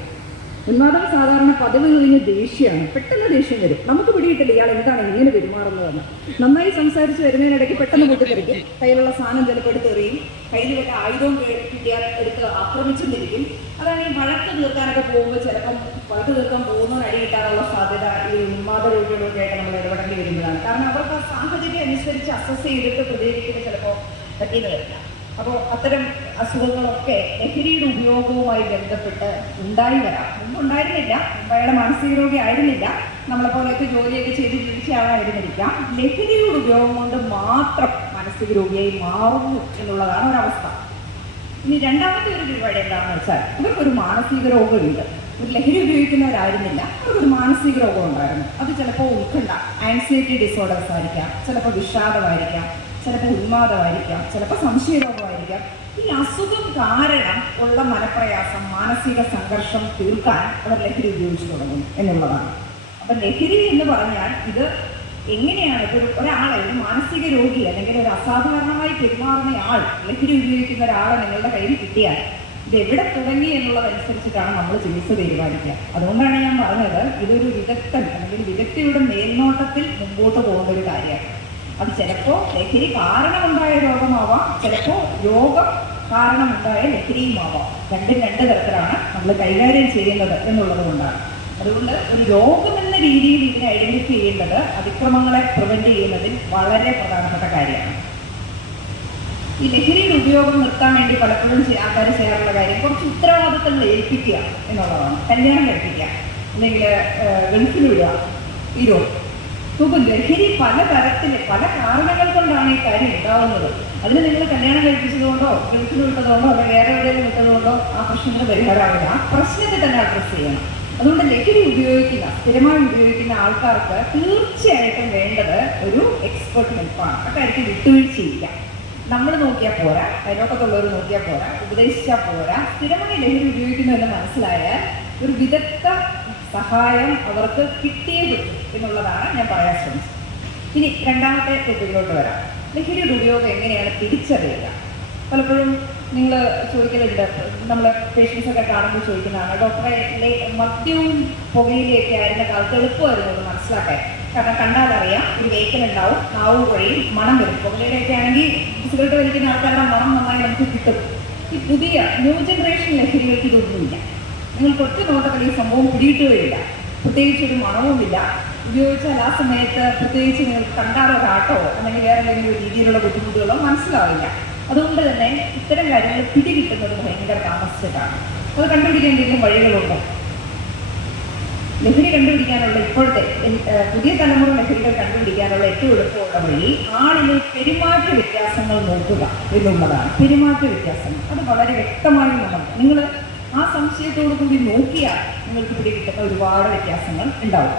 ഉന്മാദം സാധാരണ പതിവ് കഴിഞ്ഞ് ദേഷ്യമാണ്, പെട്ടെന്ന് ദേഷ്യം വരും. നമുക്ക് പിടിയിട്ടില്ല ഇയാൾ എന്താണ് ഇങ്ങനെ പെരുമാറുന്നതെന്ന്. നന്നായി സംസാരിച്ച് വരുന്നതിനിടയ്ക്ക് പെട്ടെന്ന് പൊട്ടിത്തെറിക്കും, കയ്യിലുള്ള സാധനം ചിലപ്പോൾ എടുത്തെറിയും, കയ്യിൽ വല്ല ആയുധവും കിട്ടിയാൽ എടുത്ത് ആക്രമിച്ചെന്നിരിക്കും. അതാണ് ഈ വഴക്ക് തീർക്കാനൊക്കെ പോകുമ്പോൾ ചിലപ്പം വഴക്ക് തീർക്കാൻ പോകുന്നവന് അടി കിട്ടാനുള്ള സാധ്യത ഈ ഉന്മാദ രോഗികളൊക്കെ ആയിട്ട് നമ്മൾ ഇടപെടേണ്ടി വരുന്നതാണ്. കാരണം അവർക്ക് ആ സാഹചര്യം അനുസരിച്ച് അസസ് ചെയ്തിട്ട് പ്രതികരിക്കുന്നത് ചിലപ്പോൾ പറ്റിയെന്ന് വരില്ല. അപ്പോൾ അത്തരം അസുഖങ്ങളൊക്കെ ലഹരിയുടെ ഉപയോഗവുമായി ബന്ധപ്പെട്ട് ഉണ്ടായി വരാം. മുമ്പ് ഉണ്ടായിരുന്നില്ല, മുമ്പ് അയാളുടെ മാനസിക രോഗി ആയിരുന്നില്ല, നമ്മളെപ്പോലെയൊക്കെ ജോലിയൊക്കെ ചെയ്ത് ജീവിച്ച ആളായിരുന്നിരിക്കാം. ലഹരിയുടെ ഉപയോഗം കൊണ്ട് മാത്രം മാനസിക രോഗിയായി മാറുന്നു എന്നുള്ളതാണ് ഒരവസ്ഥ. ഇനി രണ്ടാമത്തെ ഒരു പരിപാടി എന്താണെന്ന് വെച്ചാൽ, ഇവർക്കൊരു മാനസിക രോഗമുണ്ട്. ഒരു ലഹരി ഉപയോഗിക്കുന്നവരായിരുന്നില്ല, അവർക്കൊരു മാനസിക രോഗം ഉണ്ടായിരുന്നു. അത് ചിലപ്പോൾ ഉത്കണ്ഠ, ആൻസൈറ്റി ഡിസോർഡേഴ്സ് ആയിരിക്കാം, ചിലപ്പോൾ വിഷാദമായിരിക്കാം, ചിലപ്പോൾ ഉന്മാദമായിരിക്കാം, ചിലപ്പോൾ സംശയരോഗമായിരിക്കാം. ചോദിക്കാം, ഈ അസുഖം കാരണം ഉള്ള മനപ്രയാസം, മാനസിക സംഘർഷം തീർക്കാൻ അവർ ലഹരി ഉപയോഗിച്ചു തുടങ്ങും എന്നുള്ളതാണ്. അപ്പം ലഹരി എന്ന് പറഞ്ഞാൽ ഇത് എങ്ങനെയാണ് ഇപ്പോൾ ഒരാളെ, ഒരു മാനസിക രോഗി അല്ലെങ്കിൽ ഒരു അസാധാരണമായി പെരുമാറുന്ന ആൾ, ലഹരി ഉപയോഗിക്കുന്ന ഒരാളെ നിങ്ങളുടെ കയ്യിൽ കിട്ടിയാൽ ഇത് എവിടെ തുടങ്ങി എന്നുള്ളതനുസരിച്ചിട്ടാണ് നമ്മൾ ചികിത്സ തീരുമാനിക്കുക. അതുകൊണ്ടാണ് ഞാൻ പറഞ്ഞത് ഇതൊരു വിദഗ്ധൻ അല്ലെങ്കിൽ വിദഗ്ധയുടെ മേൽനോട്ടത്തിൽ മുമ്പോട്ട് പോകുന്ന ഒരു കാര്യമാണ്. അത് ചിലപ്പോൾ ലഹരി കാരണമുണ്ടായ രോഗമാവാം, ചിലപ്പോൾ രോഗം കാരണമുണ്ടായ ലഹരിയുമാവാം. രണ്ടും രണ്ട് തരത്തിലാണ് നമ്മൾ കൈകാര്യം ചെയ്യുന്നത് എന്നുള്ളത് കൊണ്ടാണ്. അതുകൊണ്ട് ഒരു രോഗമെന്ന രീതിയിൽ ഇതിനെ ഐഡന്റിഫൈ ചെയ്യേണ്ടത് അതിക്രമങ്ങളെ പ്രിവെന്റ് ചെയ്യുന്നതിൽ വളരെ പ്രധാനപ്പെട്ട കാര്യമാണ്. ഈ ലഹരിയുടെ ഉപയോഗം നിർത്താൻ വേണ്ടി പലപ്പോഴും ആൾക്കാർ ചെയ്യാറുള്ള കാര്യം കുറച്ച് ഉത്തരവാദിത്തങ്ങൾ ഏൽപ്പിക്കുക എന്നുള്ളതാണ്. കല്യാണം കഴിപ്പിക്കുക, അല്ലെങ്കിൽ ഗൾഫിൽ വിടുക, ഈ രോഗം. നോക്കും, ലഹരി പല തരത്തിൽ പല കാരണങ്ങൾ കൊണ്ടാണ് ഈ കാര്യം ഉണ്ടാവുന്നത്. അതിന് നിങ്ങൾ കല്യാണം കഴിപ്പിച്ചതുകൊണ്ടോ ഗൾഫിൽ വിട്ടതുകൊണ്ടോ അല്ലെങ്കിൽ വേറെ എവിടെയെങ്കിലും വിട്ടതുകൊണ്ടോ ആ പ്രശ്നത്തിന് പരിഹാരമാവില്ല. ആ പ്രശ്നത്തെ തന്നെ അഡ്രസ് ചെയ്യണം. അതുകൊണ്ട് ലഹരി ഉപയോഗിക്കുന്ന, സ്ഥിരമായി ഉപയോഗിക്കുന്ന ആൾക്കാർക്ക് തീർച്ചയായിട്ടും വേണ്ടത് ഒരു എക്സ്പെർട്ട് ഹെൽപ്പാണ്. അക്കാര്യത്തിൽ വിട്ടുവീഴ്ചയില്ല. നമ്മൾ നോക്കിയാൽ പോരാ, അയലോക്കത്തുള്ളവർ നോക്കിയാൽ പോരാ, ഉപദേശിച്ചാൽ പോരാ. സ്ഥിരമായി ലഹരി ഉപയോഗിക്കുന്നു എന്ന് മനസ്സിലായാൽ ഒരു വിദഗ്ധ സഹായം അവർക്ക് കിട്ടിയേ പറ്റും എന്നുള്ളതാണ് ഞാൻ പറയാൻ ശ്രമിച്ചത്. ഇനി രണ്ടാമത്തെ ടോപ്പിക്കിലോട്ട് വരാം. ലഹരിയുടെ ഉപയോഗം എങ്ങനെയാണ് തിരിച്ചറിയുക? പലപ്പോഴും നിങ്ങൾ ചോദിക്കലുണ്ട്, നമ്മൾ പേഷ്യൻസൊക്കെ കാണുമ്പോൾ ചോദിക്കുന്നതാണ്, ഡോക്ടറെ മദ്യവും പുകയിലൊക്കെ ആയിരുന്ന കാലത്ത് എളുപ്പമായിരുന്നു അത് മനസ്സിലാക്കാൻ. കാരണം കണ്ടാലറിയാം, ഒരു വേക്കലുണ്ടാവും, നാവ് വഴിയും മണം വരും. പുകയിലൊക്കെ ആണെങ്കിൽ സിഗരറ്റ് വലിക്കുന്ന ആൾക്കാരുടെ മണം നന്നായി നമുക്ക് കിട്ടും. ഈ പുതിയ ന്യൂ ജനറേഷൻ ലഹരികൾക്ക് ഇതൊന്നുമില്ല. നിങ്ങൾക്ക് ഒറ്റ നോട്ടത്തിൽ ഈ സംഭവം പിടിയിട്ടുകയില്ല. പ്രത്യേകിച്ച് ഒരു മണവുമില്ല. ഉപയോഗിച്ചാൽ ആ സമയത്ത് പ്രത്യേകിച്ച് നിങ്ങൾക്ക് കണ്ടാലൊരാട്ടോ അല്ലെങ്കിൽ വേറെ എന്തെങ്കിലും രീതിയിലുള്ള ബുദ്ധിമുട്ടുകളോ മനസ്സിലാവില്ല. അതുകൊണ്ട് തന്നെ ഇത്തരം കാര്യങ്ങൾ പിടികിട്ടുന്നത് ഭയങ്കര താമസിച്ചിട്ടാണ്. അത് കണ്ടുപിടിക്കാൻ എന്തെങ്കിലും വഴികളുണ്ടോ? ലഹരി കണ്ടുപിടിക്കാനുള്ള ഇപ്പോഴത്തെ പുതിയ തലമുറ ലഹരികൾ കണ്ടുപിടിക്കാനുള്ള ഏറ്റവും എളുപ്പമുള്ള വഴി ആളിലെ പെരുമാറ്റ വ്യത്യാസങ്ങൾ നോക്കുക എന്നുള്ളതാണ്. പെരുമാറ്റ വ്യത്യാസങ്ങൾ അത് വളരെ വ്യക്തമായി നിങ്ങൾ ആ സംശയത്തോടു കൂടി നോക്കിയാൽ നിങ്ങൾക്ക് പിടികിട്ടുന്ന ഒരുപാട് വ്യത്യാസങ്ങൾ ഉണ്ടാവും.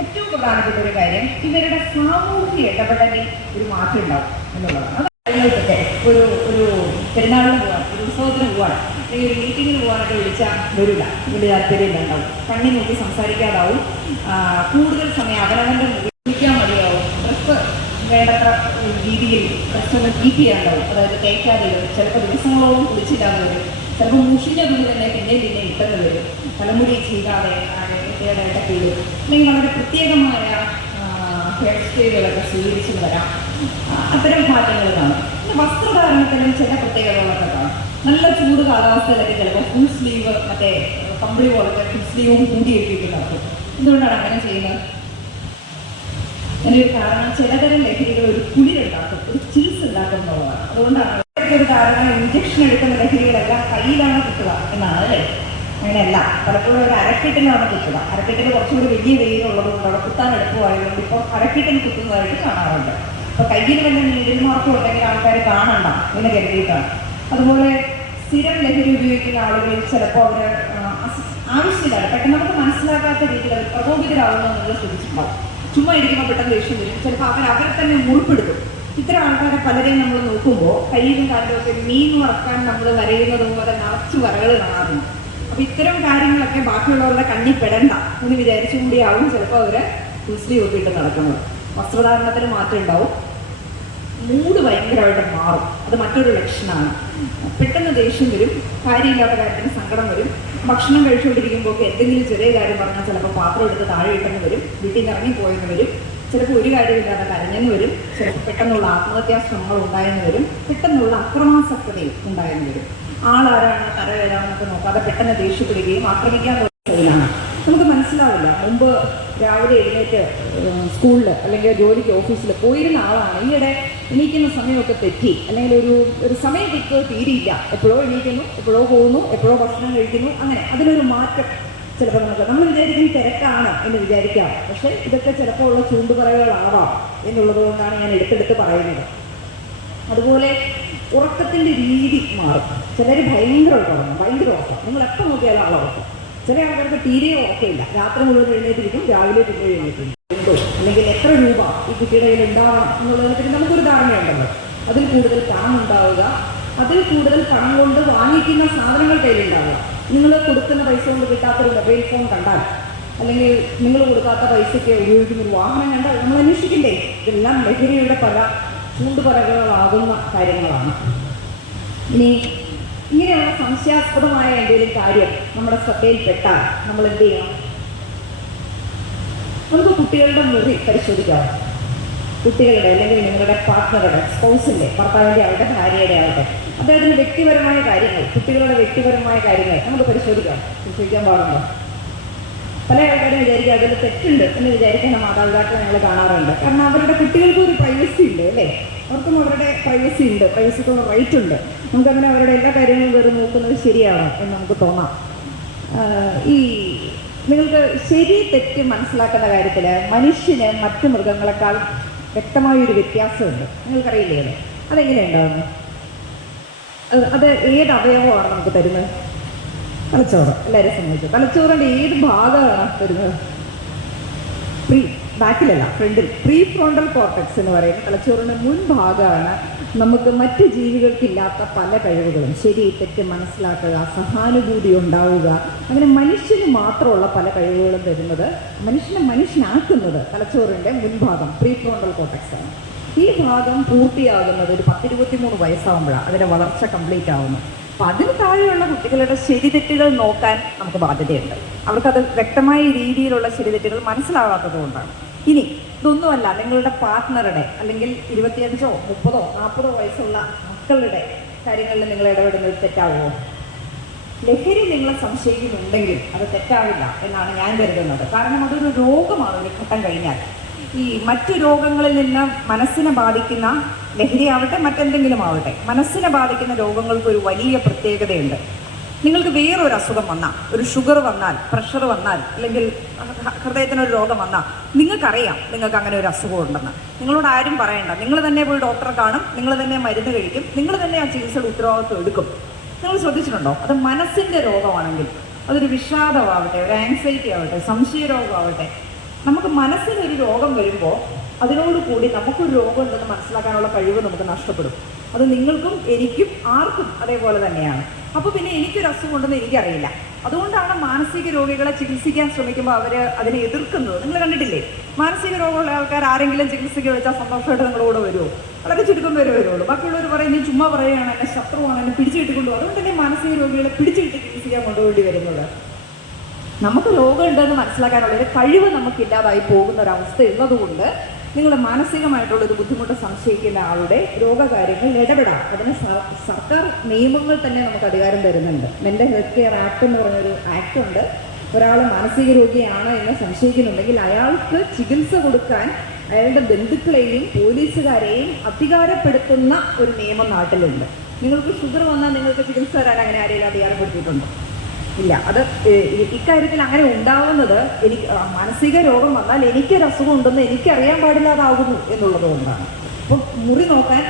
ഏറ്റവും പ്രധാനപ്പെട്ട ഒരു കാര്യം, ഇവരുടെ സാമൂഹിക ഇടപെടലിൽ ഒരു മാറ്റം ഉണ്ടാവും എന്നുള്ളതാണ്. കാര്യങ്ങൾക്കൊക്കെ ഒരു പെരുന്നാളിന് പോകാൻ, ഒരു ഉത്സവത്തിന് പോകാൻ, അല്ലെങ്കിൽ ഒരു മീറ്റിങ്ങിന് പോകാനൊക്കെ വിളിച്ചാൽ വരില്ല, വലിയ താല്പര്യമില്ലാണ്ടാവും. കണ്ണി നോക്കി സംസാരിക്കാതാവും. കൂടുതൽ സമയം അവരവൻ്റെ വിളിക്കാൻ മതിയാവും. ഡ്രസ്സ് വേണ്ടത്ര രീതിയിൽ ഡ്രസ്സൊന്ന് കീപ്പ് ചെയ്യാണ്ടാവും. അതായത് തേക്കാതെ വരും. ചിലപ്പോൾ ദിവസങ്ങളോളം കുളിച്ചില്ലാതെ വരും. ചിലപ്പോൾ മുഷിഞ്ഞ തുണി തന്നെ പിന്നെ ഇട്ടെന്ന് വരും. തലമുടി ചെയ്താതെ ഇടയ്ക്ക് വരും. അല്ലെങ്കിൽ വളരെ പ്രത്യേകമായ ഹെയർ സ്റ്റൈലുകളൊക്കെ സ്വീകരിച്ചെന്ന് വരാം. അത്തരം മാറ്റങ്ങൾ കാണും. പിന്നെ വസ്ത്രധാരണത്തിലും ചില പ്രത്യേകതകളൊക്കെ കാണും. നല്ല ചൂട് കാലാവസ്ഥയിലൊക്കെ ചിലപ്പോൾ ഫുൾ സ്ലീവ്, മറ്റേ കമ്പിളി പോലത്തെ ഫുൾ സ്ലീവും കൂടിയൊക്കെ നടക്കും. എന്തുകൊണ്ടാണ് അങ്ങനെ ചെയ്യുന്നത്? അതിൻ്റെ ഒരു കാരണം, ചിലതരം ലഹരികൾ ഒരു കുളിരുണ്ടാക്കും, ഒരു ചിൽസ് ഉണ്ടാക്കും എന്നുള്ളതാണ്. അതുകൊണ്ടാണ് ഒരു കാരണം ഇഞ്ചക്ഷൻ എടുക്കുന്ന ലഹരികളെല്ലാം കയ്യിലാണ് കുത്തുക എന്നാണ്, അല്ലേ? അങ്ങനെയല്ല, പലപ്പോഴും ഒരു അരക്കെട്ടിലാണ് കുത്തുക. അരക്കെട്ടിൽ കുറച്ചുകൂടി വലിയ വെയിലുള്ളത് കൊണ്ട് അവിടെ കുത്താൻ എളുപ്പമായതുകൊണ്ട് ഇപ്പോൾ അരക്കെട്ടിൽ കുത്തുന്നതായിട്ട് കാണാറുണ്ട്. അപ്പോൾ കയ്യിൽ വല്ല നീഡിൽ മാർക്കും ഉണ്ടെങ്കിൽ ആൾക്കാർ കാണണ്ട എന്ന് കരുതിയിട്ടാണ്. അതുപോലെ സ്ഥിരം ലഹരി ഉപയോഗിക്കുന്ന ആളുകളിൽ ചിലപ്പോൾ അവർ ആവശ്യമില്ല, പെട്ടെന്ന് നമുക്ക് മനസ്സിലാക്കാത്ത രീതിയിൽ അവർ പ്രകോപിതരാകുന്നത് നിങ്ങൾ ശ്രദ്ധിച്ചിട്ടുണ്ടാവും. ചുമ്മാ ഇരിക്കുമ്പോൾ പെട്ടെന്ന് ദേഷ്യം വരും. ചിലപ്പോൾ അവരെ തന്നെ മുറിപ്പെടുത്തും. ഇത്തരം ആൾക്കാരെ പലരെയും നമ്മൾ നോക്കുമ്പോൾ കയ്യിലും കാലിലുമൊക്കെ മീൻ വറക്കാൻ നമ്മൾ വരയുന്നത് പോലെ നിറച്ച് വരകൾ കാണാറുണ്ട്. അപ്പോൾ ഇത്തരം കാര്യങ്ങളൊക്കെ ബാക്കിയുള്ളവരുടെ കണ്ണിൽ പെടണ്ട എന്ന് വിചാരിച്ചും കൂടിയാവും ചിലപ്പോൾ അവർ സ്ലീവ് ഒക്കെ ഇട്ട് നടക്കുന്നത്. വസ്ത്രധാരണത്തിന് മാറ്റം ഉണ്ടാവും. മൂഡ് ഭയങ്കരമായിട്ട് മാറും. അത് മറ്റൊരു ലക്ഷണമാണ്. പെട്ടെന്ന് ദേഷ്യം വരും. കാര്യമില്ലാത്ത കാര്യത്തിന് സങ്കടം വരും. ഭക്ഷണം കഴിച്ചുകൊണ്ടിരിക്കുമ്പോൾ എന്തെങ്കിലും ചെറിയ കാര്യം പറഞ്ഞാൽ ചിലപ്പോൾ പാത്രം എടുത്ത് താഴെ ഇട്ടെന്ന് വരും. വീട്ടിൽ നിന്ന് ഇറങ്ങിപ്പോയെന്ന് വരും. ചിലപ്പോൾ ഒരു കാര്യമില്ലാതെ കരഞ്ഞെന്ന് വരും. ചിലപ്പോൾ പെട്ടെന്നുള്ള ആത്മഹത്യാശ്രമങ്ങൾ ഉണ്ടായെന്ന് വരും. പെട്ടെന്നുള്ള അക്രമാസക്തതയും ഉണ്ടായെന്ന് വരും. ആളാരാണ്, തര ഏതാണെന്നൊക്കെ നോക്കാതെ പെട്ടെന്ന് ദേഷ്യപ്പെടുകയും ആക്രമിക്കാൻ പോകുന്നതിലാണ്. നമുക്ക് മനസ്സിലാവില്ല. മുമ്പ് രാവിലെ എഴുന്നേറ്റ് സ്കൂളിൽ അല്ലെങ്കിൽ ജോലിക്ക് ഓഫീസിൽ പോയിരുന്ന ആളാണ് ഈയിടെ എണീക്കുന്ന സമയമൊക്കെ തെറ്റി, അല്ലെങ്കിൽ ഒരു സമയം കിട്ടുക തീരിയില്ല. എപ്പോഴോ എണീക്കുന്നു, എപ്പോഴോ പോകുന്നു, എപ്പോഴോ ഭക്ഷണം കഴിക്കുന്നു. അങ്ങനെ അതിനൊരു മാറ്റം ചിലപ്പോൾ നമ്മൾ വിചാരിക്കുന്നത് തിരക്കാണ് എന്ന് വിചാരിക്കാം. പക്ഷേ ഇതൊക്കെ ചിലപ്പോൾ ഉള്ള ചൂണ്ടുപറകളാവാം എന്നുള്ളത് കൊണ്ടാണ് ഞാൻ എടുത്തെടുത്ത് പറയുന്നത്. അതുപോലെ ഉറക്കത്തിൻ്റെ രീതി മാറും. ചിലർ ഭയങ്കര ഉറക്കം, ഭയങ്കര ഉറക്കം. നിങ്ങൾ എപ്പോൾ നോക്കിയാലും ഉറക്കം. ചില ആൾക്കാർക്ക് തീരെ ഉറക്കമില്ല. രാത്രി മുഴുവൻ എഴുന്നേറ്റിരിക്കും, രാവിലെ പിന്നെ എഴുന്നേറ്റിരിക്കും. ഉണ്ടോ അല്ലെങ്കിൽ എത്ര രൂപ ഈ കുട്ടിയുടെ കയ്യിൽ ഉണ്ടാവണം എന്നുള്ളതിനെ പറ്റി നമുക്കൊരു ധാരണയുണ്ടല്ലോ. അതിൽ കൂടുതൽ പണം ഉണ്ടാവുക, അതിൽ കൂടുതൽ പണം കൊണ്ട് വാങ്ങിക്കുന്ന സാധനങ്ങൾ കയ്യിലുണ്ടാവുക. നിങ്ങൾ കൊടുക്കുന്ന പൈസ കൊണ്ട് കിട്ടാത്തൊരു മൊബൈൽ ഫോൺ കണ്ടാൽ, അല്ലെങ്കിൽ നിങ്ങൾ കൊടുക്കാത്ത പൈസയ്ക്ക് ഉപയോഗിക്കുന്ന ഒരു വാഹനം കണ്ടാൽ നമ്മൾ അന്വേഷിക്കില്ലേ? ഇതെല്ലാം ലഹരിയുടെ പല ചൂണ്ടുപലകളാകുന്ന കാര്യങ്ങളാണ്. ഇനി ഇങ്ങനെയുള്ള സംശയാസ്പദമായ എന്തെങ്കിലും കാര്യം നമ്മുടെ ശ്രദ്ധയിൽപ്പെട്ടാൽ നമ്മൾ എന്ത് ചെയ്യണം? നമുക്ക് കുട്ടികളുടെ മുറി പരിശോധിക്കാം. കുട്ടികളുടെ അല്ലെങ്കിൽ നിങ്ങളുടെ പാർട്ട്ണറുടെ, സ്പൗസിൻ്റെ, ഭർത്താവിൻ്റെ ആവട്ടെ, ഭാര്യയുടെ ആവട്ടെ, അദ്ദേഹത്തിൻ്റെ വ്യക്തിപരമായ കാര്യങ്ങൾ, കുട്ടികളുടെ വ്യക്തിപരമായ കാര്യങ്ങൾ നമുക്ക് പരിശോധിക്കാൻ പാടുണ്ടോ? പല ആൾക്കാരും വിചാരിക്കുക അതിൽ തെറ്റുണ്ട് എന്ന് വിചാരിക്കുന്ന മാതാപിതാക്കളെ ഞങ്ങൾ കാണാറുണ്ട്. കാരണം അവരുടെ കുട്ടികൾക്ക് ഒരു പ്രൈവസി ഉണ്ട്, അല്ലേ? അവർക്കും അവരുടെ പ്രൈവസി ഉണ്ട്, പ്രൈവസിക്കുള്ള റൈറ്റ് ഉണ്ട്. നമുക്കങ്ങനെ അവരുടെ എല്ലാ കാര്യങ്ങളും കയറി നോക്കുന്നത് ശരിയാണോ എന്ന് നമുക്ക് തോന്നാം. ഈ നിങ്ങൾക്ക് ശരി തെറ്റ് മനസ്സിലാക്കുന്ന കാര്യത്തിൽ മനുഷ്യന് മറ്റ് മൃഗങ്ങളെക്കാൾ വ്യക്തമായൊരു വ്യത്യാസമുണ്ട്. നിങ്ങൾക്കറിയില്ലേ? അതെങ്ങനെയുണ്ടാകുന്നു? അത് ഏത് അവയവമാണ് നമുക്ക് തരുന്നത്? തലച്ചോറ്. എല്ലാവരും സംബന്ധിച്ചു തലച്ചോറിൻ്റെ ഏത് ഭാഗമാണ് തരുന്നത്? ബാക്കിലല്ല, ഫ്രണ്ടിൽ. പ്രീ ഫ്രോണ്ടൽ കോർട്ടക്സ് എന്ന് പറയുന്ന തലച്ചോറിൻ്റെ മുൻഭാഗമാണ് നമുക്ക് മറ്റ് ജീവികൾക്കില്ലാത്ത പല കഴിവുകളും, ശരി തെറ്റ് മനസ്സിലാക്കുക, സഹാനുഭൂതി ഉണ്ടാവുക, അങ്ങനെ മനുഷ്യന് മാത്രമുള്ള പല കഴിവുകളും തരുന്നത്, മനുഷ്യനെ മനുഷ്യനാക്കുന്നത് തലച്ചോറിൻ്റെ മുൻഭാഗം പ്രീ ഫ്രോണ്ടൽ കോർട്ടക്സ് ആണ്. ഈ ഭാഗം പൂർത്തിയാകുന്നത് ഒരു 10-23 വയസ്സാകുമ്പോഴാണ് അതിൻ്റെ വളർച്ച കംപ്ലീറ്റ് ആവുന്നത്. അപ്പം അതിന് താഴെയുള്ള കുട്ടികളുടെ ശരിതെറ്റുകൾ നോക്കാൻ നമുക്ക് ബാധ്യതയുണ്ട്. അവർക്കത് വ്യക്തമായ രീതിയിലുള്ള ശരിതെറ്റുകൾ മനസ്സിലാകാത്തത് കൊണ്ടാണ്. ഇനി ഇതൊന്നുമല്ല, നിങ്ങളുടെ പാർട്ട്ണറുടെ അല്ലെങ്കിൽ 25, 30, 40 വയസ്സുള്ള മക്കളുടെ കാര്യങ്ങളിൽ നിങ്ങൾ ഇടപെടുന്നത് തെറ്റാവുമോ? ലഹരി നിങ്ങളെ സംശയിക്കുന്നുണ്ടെങ്കിൽ അത് തെറ്റാവില്ല എന്നാണ് ഞാൻ കരുതുന്നത്. കാരണം അതൊരു രോഗമാണ്. ഒരു ഘട്ടം കഴിഞ്ഞാൽ ഈ മറ്റു രോഗങ്ങളിൽ നിന്ന് മനസ്സിനെ ബാധിക്കുന്ന, ലഹരി ആവട്ടെ മറ്റെന്തെങ്കിലും ആവട്ടെ, മനസ്സിനെ ബാധിക്കുന്ന രോഗങ്ങൾക്ക് ഒരു വലിയ പ്രത്യേകതയുണ്ട്. നിങ്ങൾക്ക് വേറൊരു അസുഖം വന്നാൽ, ഒരു ഷുഗർ വന്നാൽ, പ്രഷർ വന്നാൽ, അല്ലെങ്കിൽ ഹൃദയത്തിനൊരു രോഗം വന്നാൽ നിങ്ങൾക്കറിയാം നിങ്ങൾക്ക് അങ്ങനെ ഒരു അസുഖം ഉണ്ടെന്ന്. നിങ്ങളോട് ആരും പറയണ്ട. നിങ്ങൾ തന്നെ പോയി ഡോക്ടറെ കാണും, നിങ്ങൾ തന്നെ മരുന്ന് കഴിക്കും, നിങ്ങൾ തന്നെ ആ ചികിത്സയുടെ ഉത്തരവാദിത്വം എടുക്കും. നിങ്ങൾ ശ്രദ്ധിച്ചിട്ടുണ്ടോ? അത് മനസ്സിൻ്റെ രോഗമാണെങ്കിൽ, അതൊരു വിഷാദമാവട്ടെ, ഒരു ആങ്സൈറ്റി ആവട്ടെ, സംശയരോഗമാവട്ടെ, നമുക്ക് മനസ്സിനൊരു രോഗം വരുമ്പോൾ അതിനോടുകൂടി നമുക്കൊരു രോഗം ഉണ്ടെന്ന് മനസ്സിലാക്കാനുള്ള കഴിവ് നമുക്ക് നഷ്ടപ്പെടും. അത് നിങ്ങൾക്കും എനിക്കും ആർക്കും അതേപോലെ തന്നെയാണ്. അപ്പോൾ പിന്നെ എനിക്കൊരു അസുഖം ഉണ്ടെന്ന് എനിക്കറിയില്ല. അതുകൊണ്ടാണ് മാനസിക രോഗികളെ ചികിത്സിക്കാൻ ശ്രമിക്കുമ്പോൾ അവർ അതിനെ എതിർക്കുന്നത്. നിങ്ങൾ കണ്ടിട്ടില്ലേ? മാനസിക രോഗമുള്ള ആൾക്കാർ ആരെങ്കിലും ചികിത്സയ്ക്ക് വെച്ചാൽ സന്തോഷമായിട്ട് നിങ്ങളോട് വരുമോ? വളരെ ചുരുക്കം പേര് വരുള്ളൂ. ബാക്കിയുള്ളവർ പറയും നീ ചുമ്മാ പറയുകയാണ്, എന്നെ ശത്രുവാണ്, എന്നെ പിടിച്ചു കിട്ടിക്കൊണ്ടു. അതുകൊണ്ട് തന്നെ മാനസിക രോഗികളെ പിടിച്ചിട്ട് ചികിത്സിക്കാൻ കൊണ്ടുപോയി വരുന്നത്. നമുക്ക് രോഗമുണ്ടെന്ന് മനസ്സിലാക്കാനുള്ള ഒരു കഴിവ് നമുക്കില്ലാതായി പോകുന്ന ഒരവസ്ഥ ഉള്ളതുകൊണ്ട് നിങ്ങൾ മാനസികമായിട്ടുള്ളൊരു ബുദ്ധിമുട്ട് സംശയിക്കുന്ന ആളുടെ രോഗകാര്യങ്ങളിൽ ഇടപെടാം. അതിന് സർക്കാർ നിയമങ്ങൾ തന്നെ നമുക്ക് അധികാരം തരുന്നുണ്ട്. മെൻ്റൽ ഹെൽത്ത് കെയർ ആക്ട് എന്ന് പറഞ്ഞൊരു ആക്ട് ഉണ്ട്. ഒരാൾ മാനസിക രോഗിയാണ് എന്ന് സംശയിക്കുന്നുണ്ടെങ്കിൽ അയാൾക്ക് ചികിത്സ കൊടുക്കാൻ അയാളുടെ ബന്ധുക്കളെയും പോലീസുകാരെയും അധികാരപ്പെടുത്തുന്ന ഒരു നിയമം നാട്ടിലുണ്ട്. നിങ്ങൾക്ക് ഷുഗർ വന്നാൽ നിങ്ങൾക്ക് ചികിത്സ തരാൻ അങ്ങനെ ആരെയും അധികാരപ്പെടുത്തിയിട്ടുണ്ടോ? ഇല്ല. അത് ഇക്കാര്യത്തിൽ അങ്ങനെ ഉണ്ടാവുന്നത് എനിക്ക് മാനസിക രോഗം വന്നാൽ എനിക്കൊരു അസുഖം ഉണ്ടെന്ന് എനിക്കറിയാൻ പാടില്ലാതാകുന്നു എന്നുള്ളത് കൊണ്ടാണ്. അപ്പം മുറി നോക്കാൻ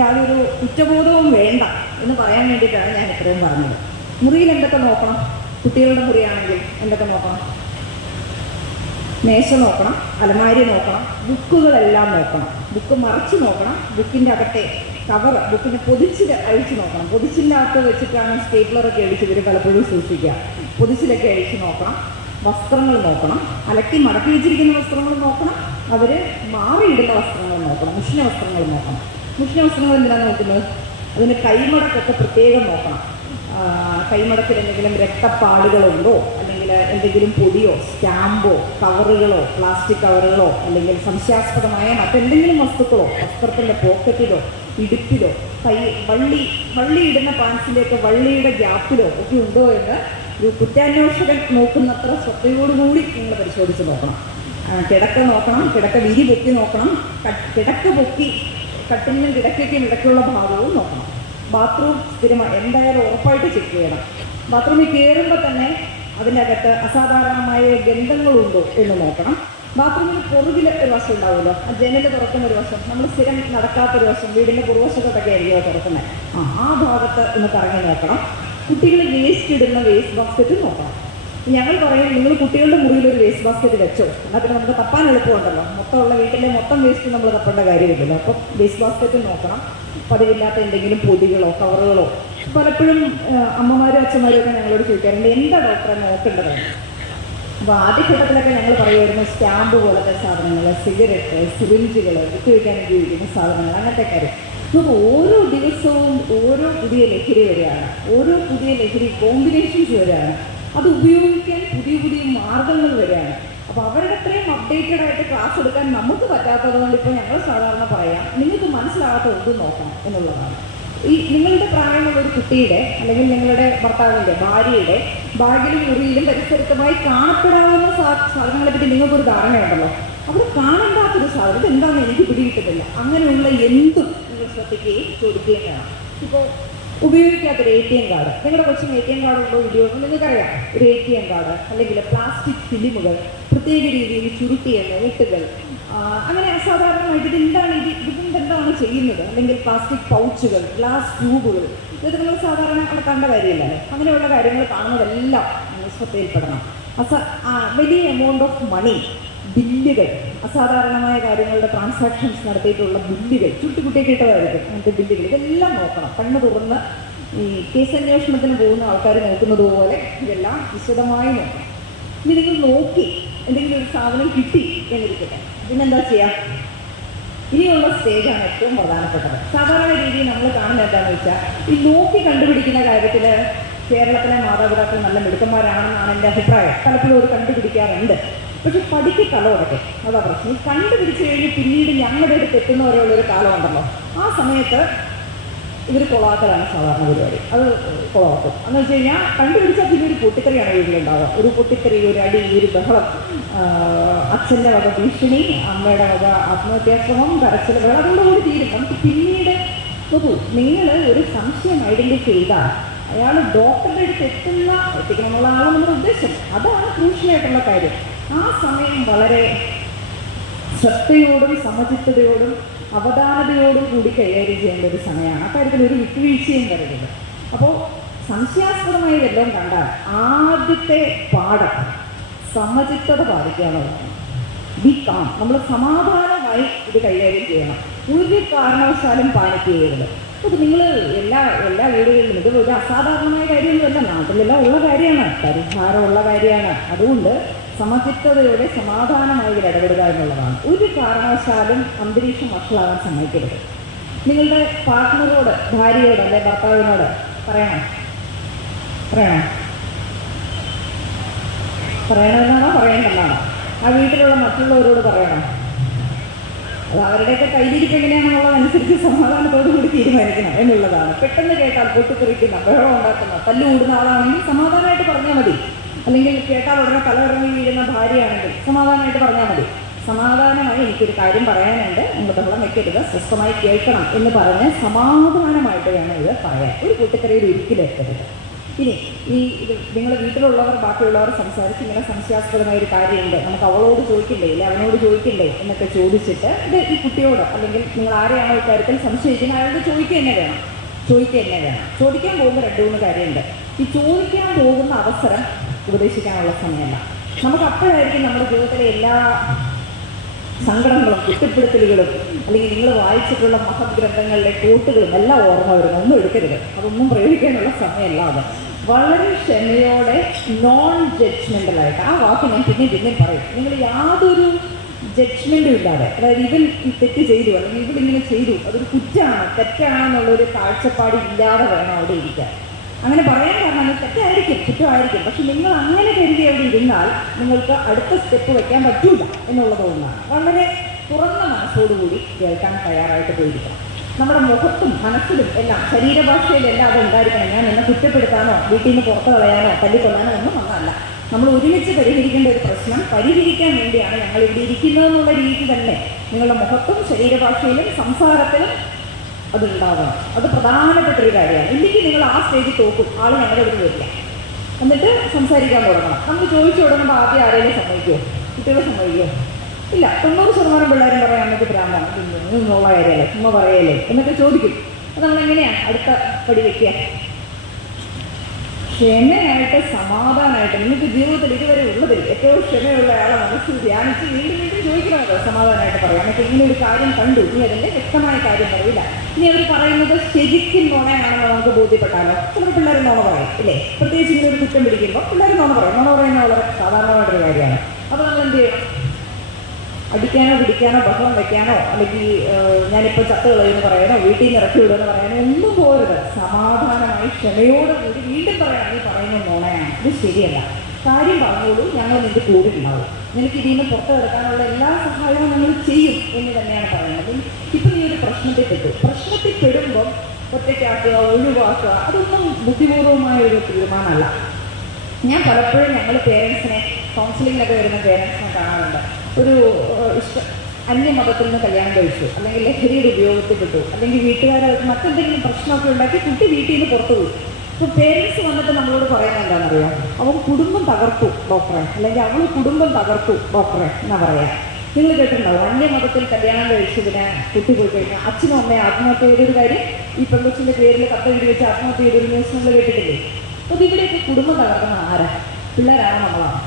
യാതൊരു കുറ്റബോധവും വേണ്ട എന്ന് പറയാൻ വേണ്ടിയിട്ടാണ് ഞാൻ ഇത്രയും പറഞ്ഞത്. മുറിയിൽ എന്തൊക്കെ നോക്കണം? കുട്ടികളുടെ മുറിയാണെങ്കിൽ എന്തൊക്കെ നോക്കണം? മേശ നോക്കണം, അലമാരി നോക്കണം, ബുക്കുകളെല്ലാം നോക്കണം, ബുക്ക് മറിച്ച് നോക്കണം, ബുക്കിൻ്റെ അകത്തെ കവർ, ബുക്കിനെ പൊതിച്ചിൽ അഴിച്ച് നോക്കണം. പൊതിച്ചിൻ്റെ അകത്ത് വെച്ചിട്ടാണ് സ്റ്റേപ്ലറൊക്കെ അഴിച്ച് ഇവർ പലപ്പോഴും സൂക്ഷിക്കുക. പൊതിച്ചിലൊക്കെ അഴിച്ച് നോക്കണം. വസ്ത്രങ്ങൾ നോക്കണം, അലക്കി മടക്കി വെച്ചിരിക്കുന്ന വസ്ത്രങ്ങൾ നോക്കണം, അവർ മാറിയിടുന്ന വസ്ത്രങ്ങൾ നോക്കണം, മുഷിന വസ്ത്രങ്ങൾ നോക്കണം. മുഷിന വസ്ത്രങ്ങൾ എന്തിനാണ് നോക്കുന്നത്? അതിൻ്റെ കൈമടക്കൊക്കെ പ്രത്യേകം നോക്കണം. കൈമടക്കിൽ എന്തെങ്കിലും രക്തപ്പാടുകളുണ്ടോ, അല്ലെങ്കിൽ എന്തെങ്കിലും പൊടിയോ സ്റ്റാമ്പോ കവറുകളോ പ്ലാസ്റ്റിക് കവറുകളോ അല്ലെങ്കിൽ സംശയാസ്പദമായ മറ്റെന്തെങ്കിലും വസ്തുക്കളോ വസ്ത്രത്തിൻ്റെ പോക്കറ്റിലോ ഇടുപ്പിലോ വള്ളിയിടുന്ന പാൻസിൻ്റെയൊക്കെ വള്ളിയുടെ ഗ്യാപ്പിലോ ഒക്കെ ഉണ്ടോ എന്ന് ഒരു കുറ്റാന്വേഷകൻ നോക്കുന്നത്ര ശ്രദ്ധയോടുകൂടി നിങ്ങൾ പരിശോധിച്ച് നോക്കണം. കിടക്ക നോക്കണം, കിടക്ക വിരി പൊക്കി നോക്കണം, കിടക്ക പൊക്കി കട്ടിലിനും കിടക്കയ്ക്കും ഇടയ്ക്കുള്ള ഭാഗവും നോക്കണം. ബാത്റൂം സ്ഥിരമായി എന്തായാലും ഉറപ്പായിട്ട് ചെക്ക് ചെയ്യണം. ബാത്റൂമിൽ കയറുമ്പോൾ തന്നെ അതിൻ്റെ അകത്ത് അസാധാരണമായ ഗന്ധങ്ങളുണ്ടോ എന്ന് നോക്കണം. ബാത്റൂമിന് പുറകിൽ ഒരു വശം ഉണ്ടാവുമല്ലോ, ആ ജനൽ തുറക്കുന്ന ഒരു വശം, നമ്മൾ സ്ഥിരം നടക്കാത്തൊരു വശം, വീടിൻ്റെ പുറവശത്തോട്ടൊക്കെ ആയിരിക്കും അത് തുറക്കുന്നത്. ആ ഭാഗത്ത് ഒന്ന് കറങ്ങി നോക്കണം. കുട്ടികൾ വേസ്റ്റ് ഇടുന്ന വേസ്റ്റ് ബാസ്ക്കറ്റ് നോക്കണം. ഞങ്ങൾ പറയും നിങ്ങൾ കുട്ടികളുടെ മുറിയിൽ ഒരു വേസ്റ്റ് ബാസ്ക്കറ്റ് വെച്ചോ, എന്നാൽ പിന്നെ നമുക്ക് തപ്പാൻ എളുപ്പമുണ്ടല്ലോ. മൊത്തമുള്ള വീട്ടിലെ മൊത്തം വേസ്റ്റ് നമ്മൾ തപ്പേണ്ട കാര്യമില്ലല്ലോ. അപ്പം വേസ്റ്റ് ബാസ്ക്കറ്റ് നോക്കണം. പതിവില്ലാത്ത എന്തെങ്കിലും പൊടികളോ കവറുകളോ. പലപ്പോഴും അമ്മമാരും അച്ഛന്മാരും ഒക്കെ ഞങ്ങളോട് ചോദിക്കാറുണ്ട് എന്താ ഡോക്ടറെ നോക്കേണ്ടത്. അപ്പോൾ ആദ്യഘട്ടത്തിലൊക്കെ ഞങ്ങൾ പറയുമായിരുന്നു സ്റ്റാമ്പ് പോലത്തെ സാധനങ്ങൾ, സിഗരറ്റ്, സിറിഞ്ചുകൾ, കുത്തിവയ്ക്കാൻ ഉപയോഗിക്കുന്ന സാധനങ്ങൾ, അങ്ങനത്തെ കാര്യം. അപ്പോൾ ഓരോ ദിവസവും ഓരോ പുതിയ ലഹരി വരികയാണ്, ഓരോ പുതിയ ലഹരി കോമ്പിനേഷൻസ് വരികയാണ്. അത് ഉപയോഗിക്കാൻ പുതിയ പുതിയ മാർഗങ്ങൾ വരികയാണ്. അപ്പോൾ അവരുടെ അത്രയും അപ്ഡേറ്റഡ് ആയിട്ട് ക്ലാസ് എടുക്കാൻ നമുക്ക് പറ്റാത്തത് കൊണ്ട് ഇപ്പോൾ ഞങ്ങൾ സാധാരണ പറയാം, നിങ്ങൾക്ക് മനസ്സിലാകാത്ത ഒന്നും നോക്കണം എന്നുള്ളതാണ്. ഈ നിങ്ങളുടെ പ്രായമുള്ള ഒരു കുട്ടിയുടെ അല്ലെങ്കിൽ നിങ്ങളുടെ ഭർത്താവിൻ്റെ ഭാര്യയുടെ ബാഗിലും മുറിയിലും പരിസരത്തുമായി കാണപ്പെടാവുന്ന സാധനങ്ങളെ പറ്റി നിങ്ങൾക്കൊരു ധാരണയുണ്ടല്ലോ. അവിടെ കാണണ്ടാത്തൊരു സാധനം ഇത് എന്താണെന്ന് എനിക്ക് പിടികിട്ടുന്നില്ല. അങ്ങനെയുള്ള എന്തും നിങ്ങൾ ശ്രദ്ധിക്കുകയും ചോദിക്കുകയും വേണം. ഇപ്പോൾ ഉപയോഗിക്കാത്തൊരു ATM കാർഡ്, നിങ്ങളുടെ കൊച്ചിന് ATM കാർഡ് ഉണ്ടോ ഇല്ലയോ എന്ന് നിങ്ങൾക്കറിയാം. ഒരു ATM കാർഡ് അല്ലെങ്കിൽ പ്ലാസ്റ്റിക് ഫിലിമുകൾ, പ്രത്യേക രീതിയിൽ ചുരുട്ടിയ നോട്ടുകൾ, അങ്ങനെ അസാധാരണമായിട്ട് ഇതിൻ്റെ എന്താണ് ചെയ്യുന്നത്, അല്ലെങ്കിൽ പ്ലാസ്റ്റിക് പൗച്ചുകൾ, ഗ്ലാസ് ട്യൂബുകൾ, ഇതൊക്കെ നമ്മൾ സാധാരണ അവിടെ കണ്ട കാര്യമില്ലല്ലോ. അങ്ങനെയുള്ള കാര്യങ്ങൾ കാണുന്നതെല്ലാം നിങ്ങൾ ശ്രദ്ധയിൽപ്പെടണം. വലിയ എമൗണ്ട് ഓഫ് മണി, ബില്ലുകൾ, അസാധാരണമായ കാര്യങ്ങളുടെ ട്രാൻസാക്ഷൻസ് നടത്തിയിട്ടുള്ള ബില്ലുകൾ, ചുട്ടിക്കുട്ടിയൊക്കെ ഇട്ടതായിരിക്കും അങ്ങനത്തെ ബില്ലുകൾ, ഇതെല്ലാം നോക്കണം. കണ്ണ് തുറന്ന് ഈ കേസന്വേഷണത്തിന് പോകുന്ന ആൾക്കാർ നോക്കുന്നത് പോലെ ഇതെല്ലാം വിശദമായി നോക്കണം. ഇനി നിങ്ങൾ നോക്കി എന്തെങ്കിലും ഒരു സാധനം കിട്ടി എന്നിരിക്കട്ടെ, പിന്നെന്താ ചെയ്യുക? ഇനിയുള്ള സ്റ്റേജാണ് ഏറ്റവും പ്രധാനപ്പെട്ടത്. സാധാരണ രീതിയിൽ നമ്മൾ കാണുന്നത് എന്താണെന്ന് വെച്ചാൽ, ഈ നോക്കി കണ്ടുപിടിക്കുന്ന കാര്യത്തിൽ കേരളത്തിലെ മാതാപിതാക്കൾ നല്ല മിടുക്കന്മാരാണെന്നാണ് എൻ്റെ അഭിപ്രായം. പലപ്പോഴും ഒരു കണ്ടുപിടിക്കാറുണ്ട്. പക്ഷെ പഠിക്ക് കലമടക്കെ, അതാ പ്രശ്നം. ഈ കണ്ടുപിടിച്ച് കഴിഞ്ഞ് പിന്നീട് ഞങ്ങളുടെ അടുത്ത് എത്തുന്നവരെയുള്ളൊരു കാലമുണ്ടല്ലോ, ആ സമയത്ത് ഇവർ കൊളാക്കലാണ് സാധാരണ പരിപാടി. അത് കൊളാക്കും എന്ന് വെച്ച് കഴിഞ്ഞാൽ കണ്ടുപിടിച്ചാൽ പിന്നെ ഒരു പൊട്ടിക്കറിയാണ് വീട്ടിലുണ്ടാവുക. ഒരു പൊട്ടിക്കറി, ഒരു അടി, ഒരു ബഹളം, അച്ഛൻ്റെ വക ഭീഷണി, അമ്മയുടെ വക ആത്മഹത്യാശ്രമം, കരച്ചിൽ, ബഹളം, അതുകൊണ്ടുകൂടി തീരും. നമുക്ക് പിന്നീട് നോക്കൂ, നിങ്ങൾ ഒരു സംശയം ഐഡൻറ്റിഫൈ ചെയ്താൽ അയാൾ ഡോക്ടറുടെ അടുത്ത് എത്തിക്കണം എന്നുള്ള ആളാണ് നമ്മുടെ ഉദ്ദേശം. അതാണ് ക്രൂഷ്യലായിട്ടുള്ള കാര്യം. ആ സമയം വളരെ ശ്രദ്ധയോടും സമചിത്തതയോടും അവധാനതയോടും കൂടി കൈകാര്യം ചെയ്യേണ്ട ഒരു സമയമാണ്. അക്കാര്യത്തിൽ ഒരു വിട്ടുവീഴ്ചയും വരരുത്. അപ്പോൾ സംശയാസ്പദമായി വല്ലതും കണ്ടാൽ ആദ്യത്തെ പാഠം സമചിത്തത പാലിക്കാനുള്ളതാണ്. ബി കാം, നമ്മൾ സമാധാനമായി ഇത് കൈകാര്യം ചെയ്യണം. ഒരു കാരണവശാലും പാനിക് ചെയ്യരുത്. അത് നിങ്ങൾ എല്ലാ വീടുകളിലും ഇത് ഒരു അസാധാരണമായ കാര്യമൊന്നുമല്ല, നാട്ടിലെല്ലാം ഉള്ള കാര്യമാണ്, പരിഹാരമുള്ള കാര്യമാണ്. അതുകൊണ്ട് സമചിത്തതയോടെ സമാധാനമായി ഇതിൽ ഇടപെടുക എന്നുള്ളതാണ്. ഒരു കാരണവശാലും അന്തരീക്ഷം വഷളാകാൻ സമ്മതിക്കരുത്. നിങ്ങളുടെ പാർട്ട്ണറോട്, ഭാര്യയോട് അല്ലെ ഭർത്താവിനോട് പറയണമെന്നാണോ പറയേണ്ടെന്നാണോ? ആ വീട്ടിലുള്ള മറ്റുള്ളവരോട് പറയണം. അത് അവരുടെയൊക്കെ കയ്യിലിരിപ്പ് എങ്ങനെയാണെന്നുള്ളതനുസരിച്ച് സമാധാനത്തോടു കൂടി തീരുമാനിക്കണം എന്നുള്ളതാണ്. പെട്ടെന്ന് കേട്ടാൽ പൊട്ടിത്തെറിക്കുന്ന, ബഹളം ഉണ്ടാക്കുന്ന, തല്ലുകൂടുന്ന ആളാണെങ്കിൽ സമാധാനമായിട്ട് പറഞ്ഞാൽ മതി. അല്ലെങ്കിൽ കേട്ടാൽ ഉടനെ തലയിറങ്ങി വീഴുന്ന ഭാര്യയാണെങ്കിൽ സമാധാനമായിട്ട് പറഞ്ഞാൽ മതി. സമാധാനമായി എനിക്കൊരു കാര്യം പറയാനുണ്ട്, നിങ്ങൾ ബഹളം വെക്കരുത്, സ്വസ്ഥമായി കേൾക്കണം എന്ന് പറഞ്ഞ് സമാധാനമായിട്ട് വേണം ഇത് പറയാൻ. ഒരു കൂട്ടിക്കറിയിൽ ഒരിക്കലും എത്തരുത്. ഇനി നിങ്ങളുടെ വീട്ടിലുള്ളവർ, ബാക്കിയുള്ളവർ സംസാരിച്ച് ഇങ്ങനെ സംശയാസ്പദമായ ഒരു കാര്യമുണ്ട്, നമുക്ക് അവളോട് ചോദിക്കണ്ടേ ഇല്ല അവനോട് ചോദിക്കണ്ടേ എന്നൊക്കെ ചോദിച്ചിട്ട് ഇത് ഈ കുട്ടിയോട് അല്ലെങ്കിൽ നിങ്ങൾ ആരെയാണോ ഇക്കാര്യത്തിൽ സംശയിക്കുന്നത് അയാളോട് ചോദിക്കുക തന്നെ വേണം. ചോദിക്കാൻ പോകുമ്പോൾ 2-3 കാര്യമുണ്ട്. ഈ ചോദിക്കാൻ പോകുന്ന അവസരം ഉപദേശിക്കാനുള്ള സമയമല്ല. നമുക്ക് അപ്പോഴായിരിക്കും നമ്മുടെ ജീവിതത്തിലെ എല്ലാ സങ്കടങ്ങളും കുറ്റപ്പെടുത്തലുകളും അല്ലെങ്കിൽ നിങ്ങൾ വായിച്ചിട്ടുള്ള മഹത് ഗ്രന്ഥങ്ങളിലെ കോട്ടുകളും എല്ലാം ഓർമ്മ വരുന്നു. ഒന്നും എടുക്കരുത്, അതൊന്നും പ്രയോഗിക്കാനുള്ള സമയമല്ല. അത് വളരെ ക്ഷമയോടെ നോൺ ജഡ്ജ്മെൻ്റലായിട്ട്, ആ വാക്ക് ഞാൻ പിന്നെയും പറയും, നിങ്ങൾ യാതൊരു ജഡ്ജ്മെൻറ്റും ഇല്ലാതെ, അതായത് ഇവൻ ഈ തെറ്റ് ചെയ്തു അല്ലെങ്കിൽ ഇവളിങ്ങനെ ചെയ്തു, അതൊരു കുറ്റമാണ് തെറ്റാണെന്നുള്ളൊരു കാഴ്ചപ്പാട് ഇല്ലാതെ വേണം അവിടെ ഇരിക്കാൻ. അങ്ങനെ പറയാൻ കാരണം അത് തെറ്റായിരിക്കും, കുറ്റമായിരിക്കും. പക്ഷെ നിങ്ങൾ അങ്ങനെ കരുതി അവിടെ ഇരുന്നാൽ നിങ്ങൾക്ക് അടുത്ത സ്റ്റെപ്പ് വയ്ക്കാൻ പറ്റൂല എന്നുള്ളതുകൊണ്ടാണ്. വളരെ തുറന്ന മനസ്സോടുകൂടി കേൾക്കാൻ തയ്യാറായിട്ട് പോയിരിക്കണം. നമ്മുടെ മുഖത്തും മനസ്സിലും എല്ലാം, ശരീരഭാഷയിലെല്ലാം അത് ഉണ്ടായിരിക്കണം. ഞാൻ എന്നെ കുറ്റപ്പെടുത്താനോ വീട്ടിൽ നിന്ന് പുറത്ത് കളയാനോ തല്ലിക്കൊള്ളാനോ ഒന്നും വന്നതല്ല. നമ്മൾ ഒരുമിച്ച് പരിഹരിക്കേണ്ട ഒരു പ്രശ്നം പരിഹരിക്കാൻ വേണ്ടിയാണ് ഞങ്ങൾ ഇവിടെ ഇരിക്കുന്നതെന്നുള്ള രീതി തന്നെ നിങ്ങളുടെ മുഖത്തും ശരീരഭാഷയിലും സംസാരത്തിലും അതുണ്ടാവണം. അത് പ്രധാനപ്പെട്ടൊരു കാര്യമാണ്. ഇല്ലെങ്കിൽ നിങ്ങൾ ആ സ്റ്റേജിൽ തോക്കും, ആൾ ഞങ്ങളുടെ അടുത്ത് വരില്ല. എന്നിട്ട് സംസാരിക്കാൻ തുടങ്ങണം. നമ്മൾ ചോദിച്ചു തുടങ്ങുമ്പോൾ ആദ്യം ആരെങ്കിലും സമ്മതിക്കുമോ? കുട്ടികളെ സമ്മതിക്കുമോ? ഇല്ല. 90% പിള്ളേരും പറയാം നമുക്ക് ഭ്രാന്താണ്, നിന്നുള്ള കാര്യമല്ലേ, ചുമ്മാ പറയല്ലേ എന്നൊക്കെ ചോദിക്കും. അത് നമ്മളെങ്ങനെയാണ് അടുത്ത പടി വയ്ക്കുക? ക്ഷമയായിട്ട് സമാധാനമായിട്ട് നിങ്ങൾക്ക് ജീവിതത്തിൽ ഇതുവരെ ഉള്ളതിൽ ഏറ്റവും ക്ഷമയുള്ള ആളെ മനസ്സിൽ ധ്യാനിച്ച് വീണ്ടും വീണ്ടും ചോദിക്കണമല്ലോ സമാധാനമായിട്ട് പറയാം. എന്നിട്ട് ഇങ്ങനെ ഒരു കാര്യം കണ്ടു, ഇനി അതിൻ്റെ വ്യക്തമായ കാര്യം പറയില്ല, ഇനി അവർ പറയുന്നത് ശരിക്കും നുണയാണെന്ന് നമുക്ക് ബോധ്യപ്പെട്ടാലോ. ചില പിള്ളേർ നുണ പറയും ഇല്ലേ, പ്രത്യേകിച്ച് ഇങ്ങനെ ഒരു കുറ്റം പിടിക്കുമ്പോൾ പിള്ളേർ നുണ പറയും. നുണ പറയുന്നത് വളരെ സാധാരണമായിട്ടൊരു കാര്യമാണ്. അപ്പോൾ നമ്മൾ എന്ത് ചെയ്യണം? അടിക്കാനോ പിടിക്കാനോ ബഹളം വെക്കാനോ അല്ലെങ്കിൽ ഞാനിപ്പോൾ ചത്ത് കളയെന്ന് പറയാനോ വീട്ടിൽ നിന്ന് ഇറക്കി വിടുമെന്ന് പറയാനോ ഒന്നും പോരുത്. സമാധാനമായി ക്ഷമയോടുകൂടി വീണ്ടും പറയണം, നീ പറയുന്നത് നുണയാണ്, ഇത് ശരിയല്ല, കാര്യം പറഞ്ഞോളൂ, ഞങ്ങൾ നിന്റെ കൂടെ ഉണ്ടാവും, നിനക്ക് ഇതിൽ നിന്ന് പുറത്ത് കിടക്കാനുള്ള എല്ലാ സഹായവും ഞങ്ങൾ ചെയ്യും എന്ന് തന്നെയാണ് പറയുന്നത്. ഇപ്പം നീ ഒരു പ്രശ്നത്തിൽ പെടുമ്പം ഒറ്റയ്ക്കാക്കുക, ഒഴിവാക്കുക, അതൊന്നും ബുദ്ധിപൂർവമായ ഒരു തീരുമാനമല്ല. ഞാൻ പലപ്പോഴും ഞങ്ങൾ പേരൻസിനെ കൗൺസിലിങ്ങിലൊക്കെ വരുന്ന പേരൻസിനെ കാണാറുണ്ട്. ഒരു അന്യമതത്തിൽ നിന്ന് കല്യാണം കഴിച്ചു, അല്ലെങ്കിൽ ലഹരിയുടെ ഉപയോഗത്തിൽ പെട്ടു, അല്ലെങ്കിൽ വീട്ടുകാരായിട്ട് മറ്റെന്തെങ്കിലും പ്രശ്നമൊക്കെ ഉണ്ടാക്കി കുട്ടി വീട്ടിൽ നിന്ന് പുറത്തു പോയി. ഇപ്പോൾ പേരൻസ് വന്നിട്ട് നമ്മളോട് പറയുന്നത് എന്താണെന്നറിയാം? അവൻ കുടുംബം തകർത്തു ഡോക്ടറെ, അല്ലെങ്കിൽ അവൾ കുടുംബം തകർത്തു ഡോക്ടറെ എന്നാ പറയാം. നിങ്ങൾ കേട്ടിട്ടുണ്ടാവും, അന്യമതത്തിൽ കല്യാണം കഴിച്ചതിന് കുട്ടി പോയി കഴിഞ്ഞാൽ അച്ഛനും അമ്മയെ ആത്മഹത്യ ചെയ്തൊരു കാര്യം, ഈ പെൺകൊച്ചിൻ്റെ പേരിൽ കത്തെഴുതി വെച്ച് ആത്മഹത്യ ചെയ്തൊരു ന്യൂസ് നമ്മൾ കേട്ടിട്ടില്ലേ? അപ്പോൾ ഇവിടെയൊക്കെ കുടുംബം തകർക്കുന്ന ആരാ? പിള്ളേരാണ്, നമ്മളാണ്.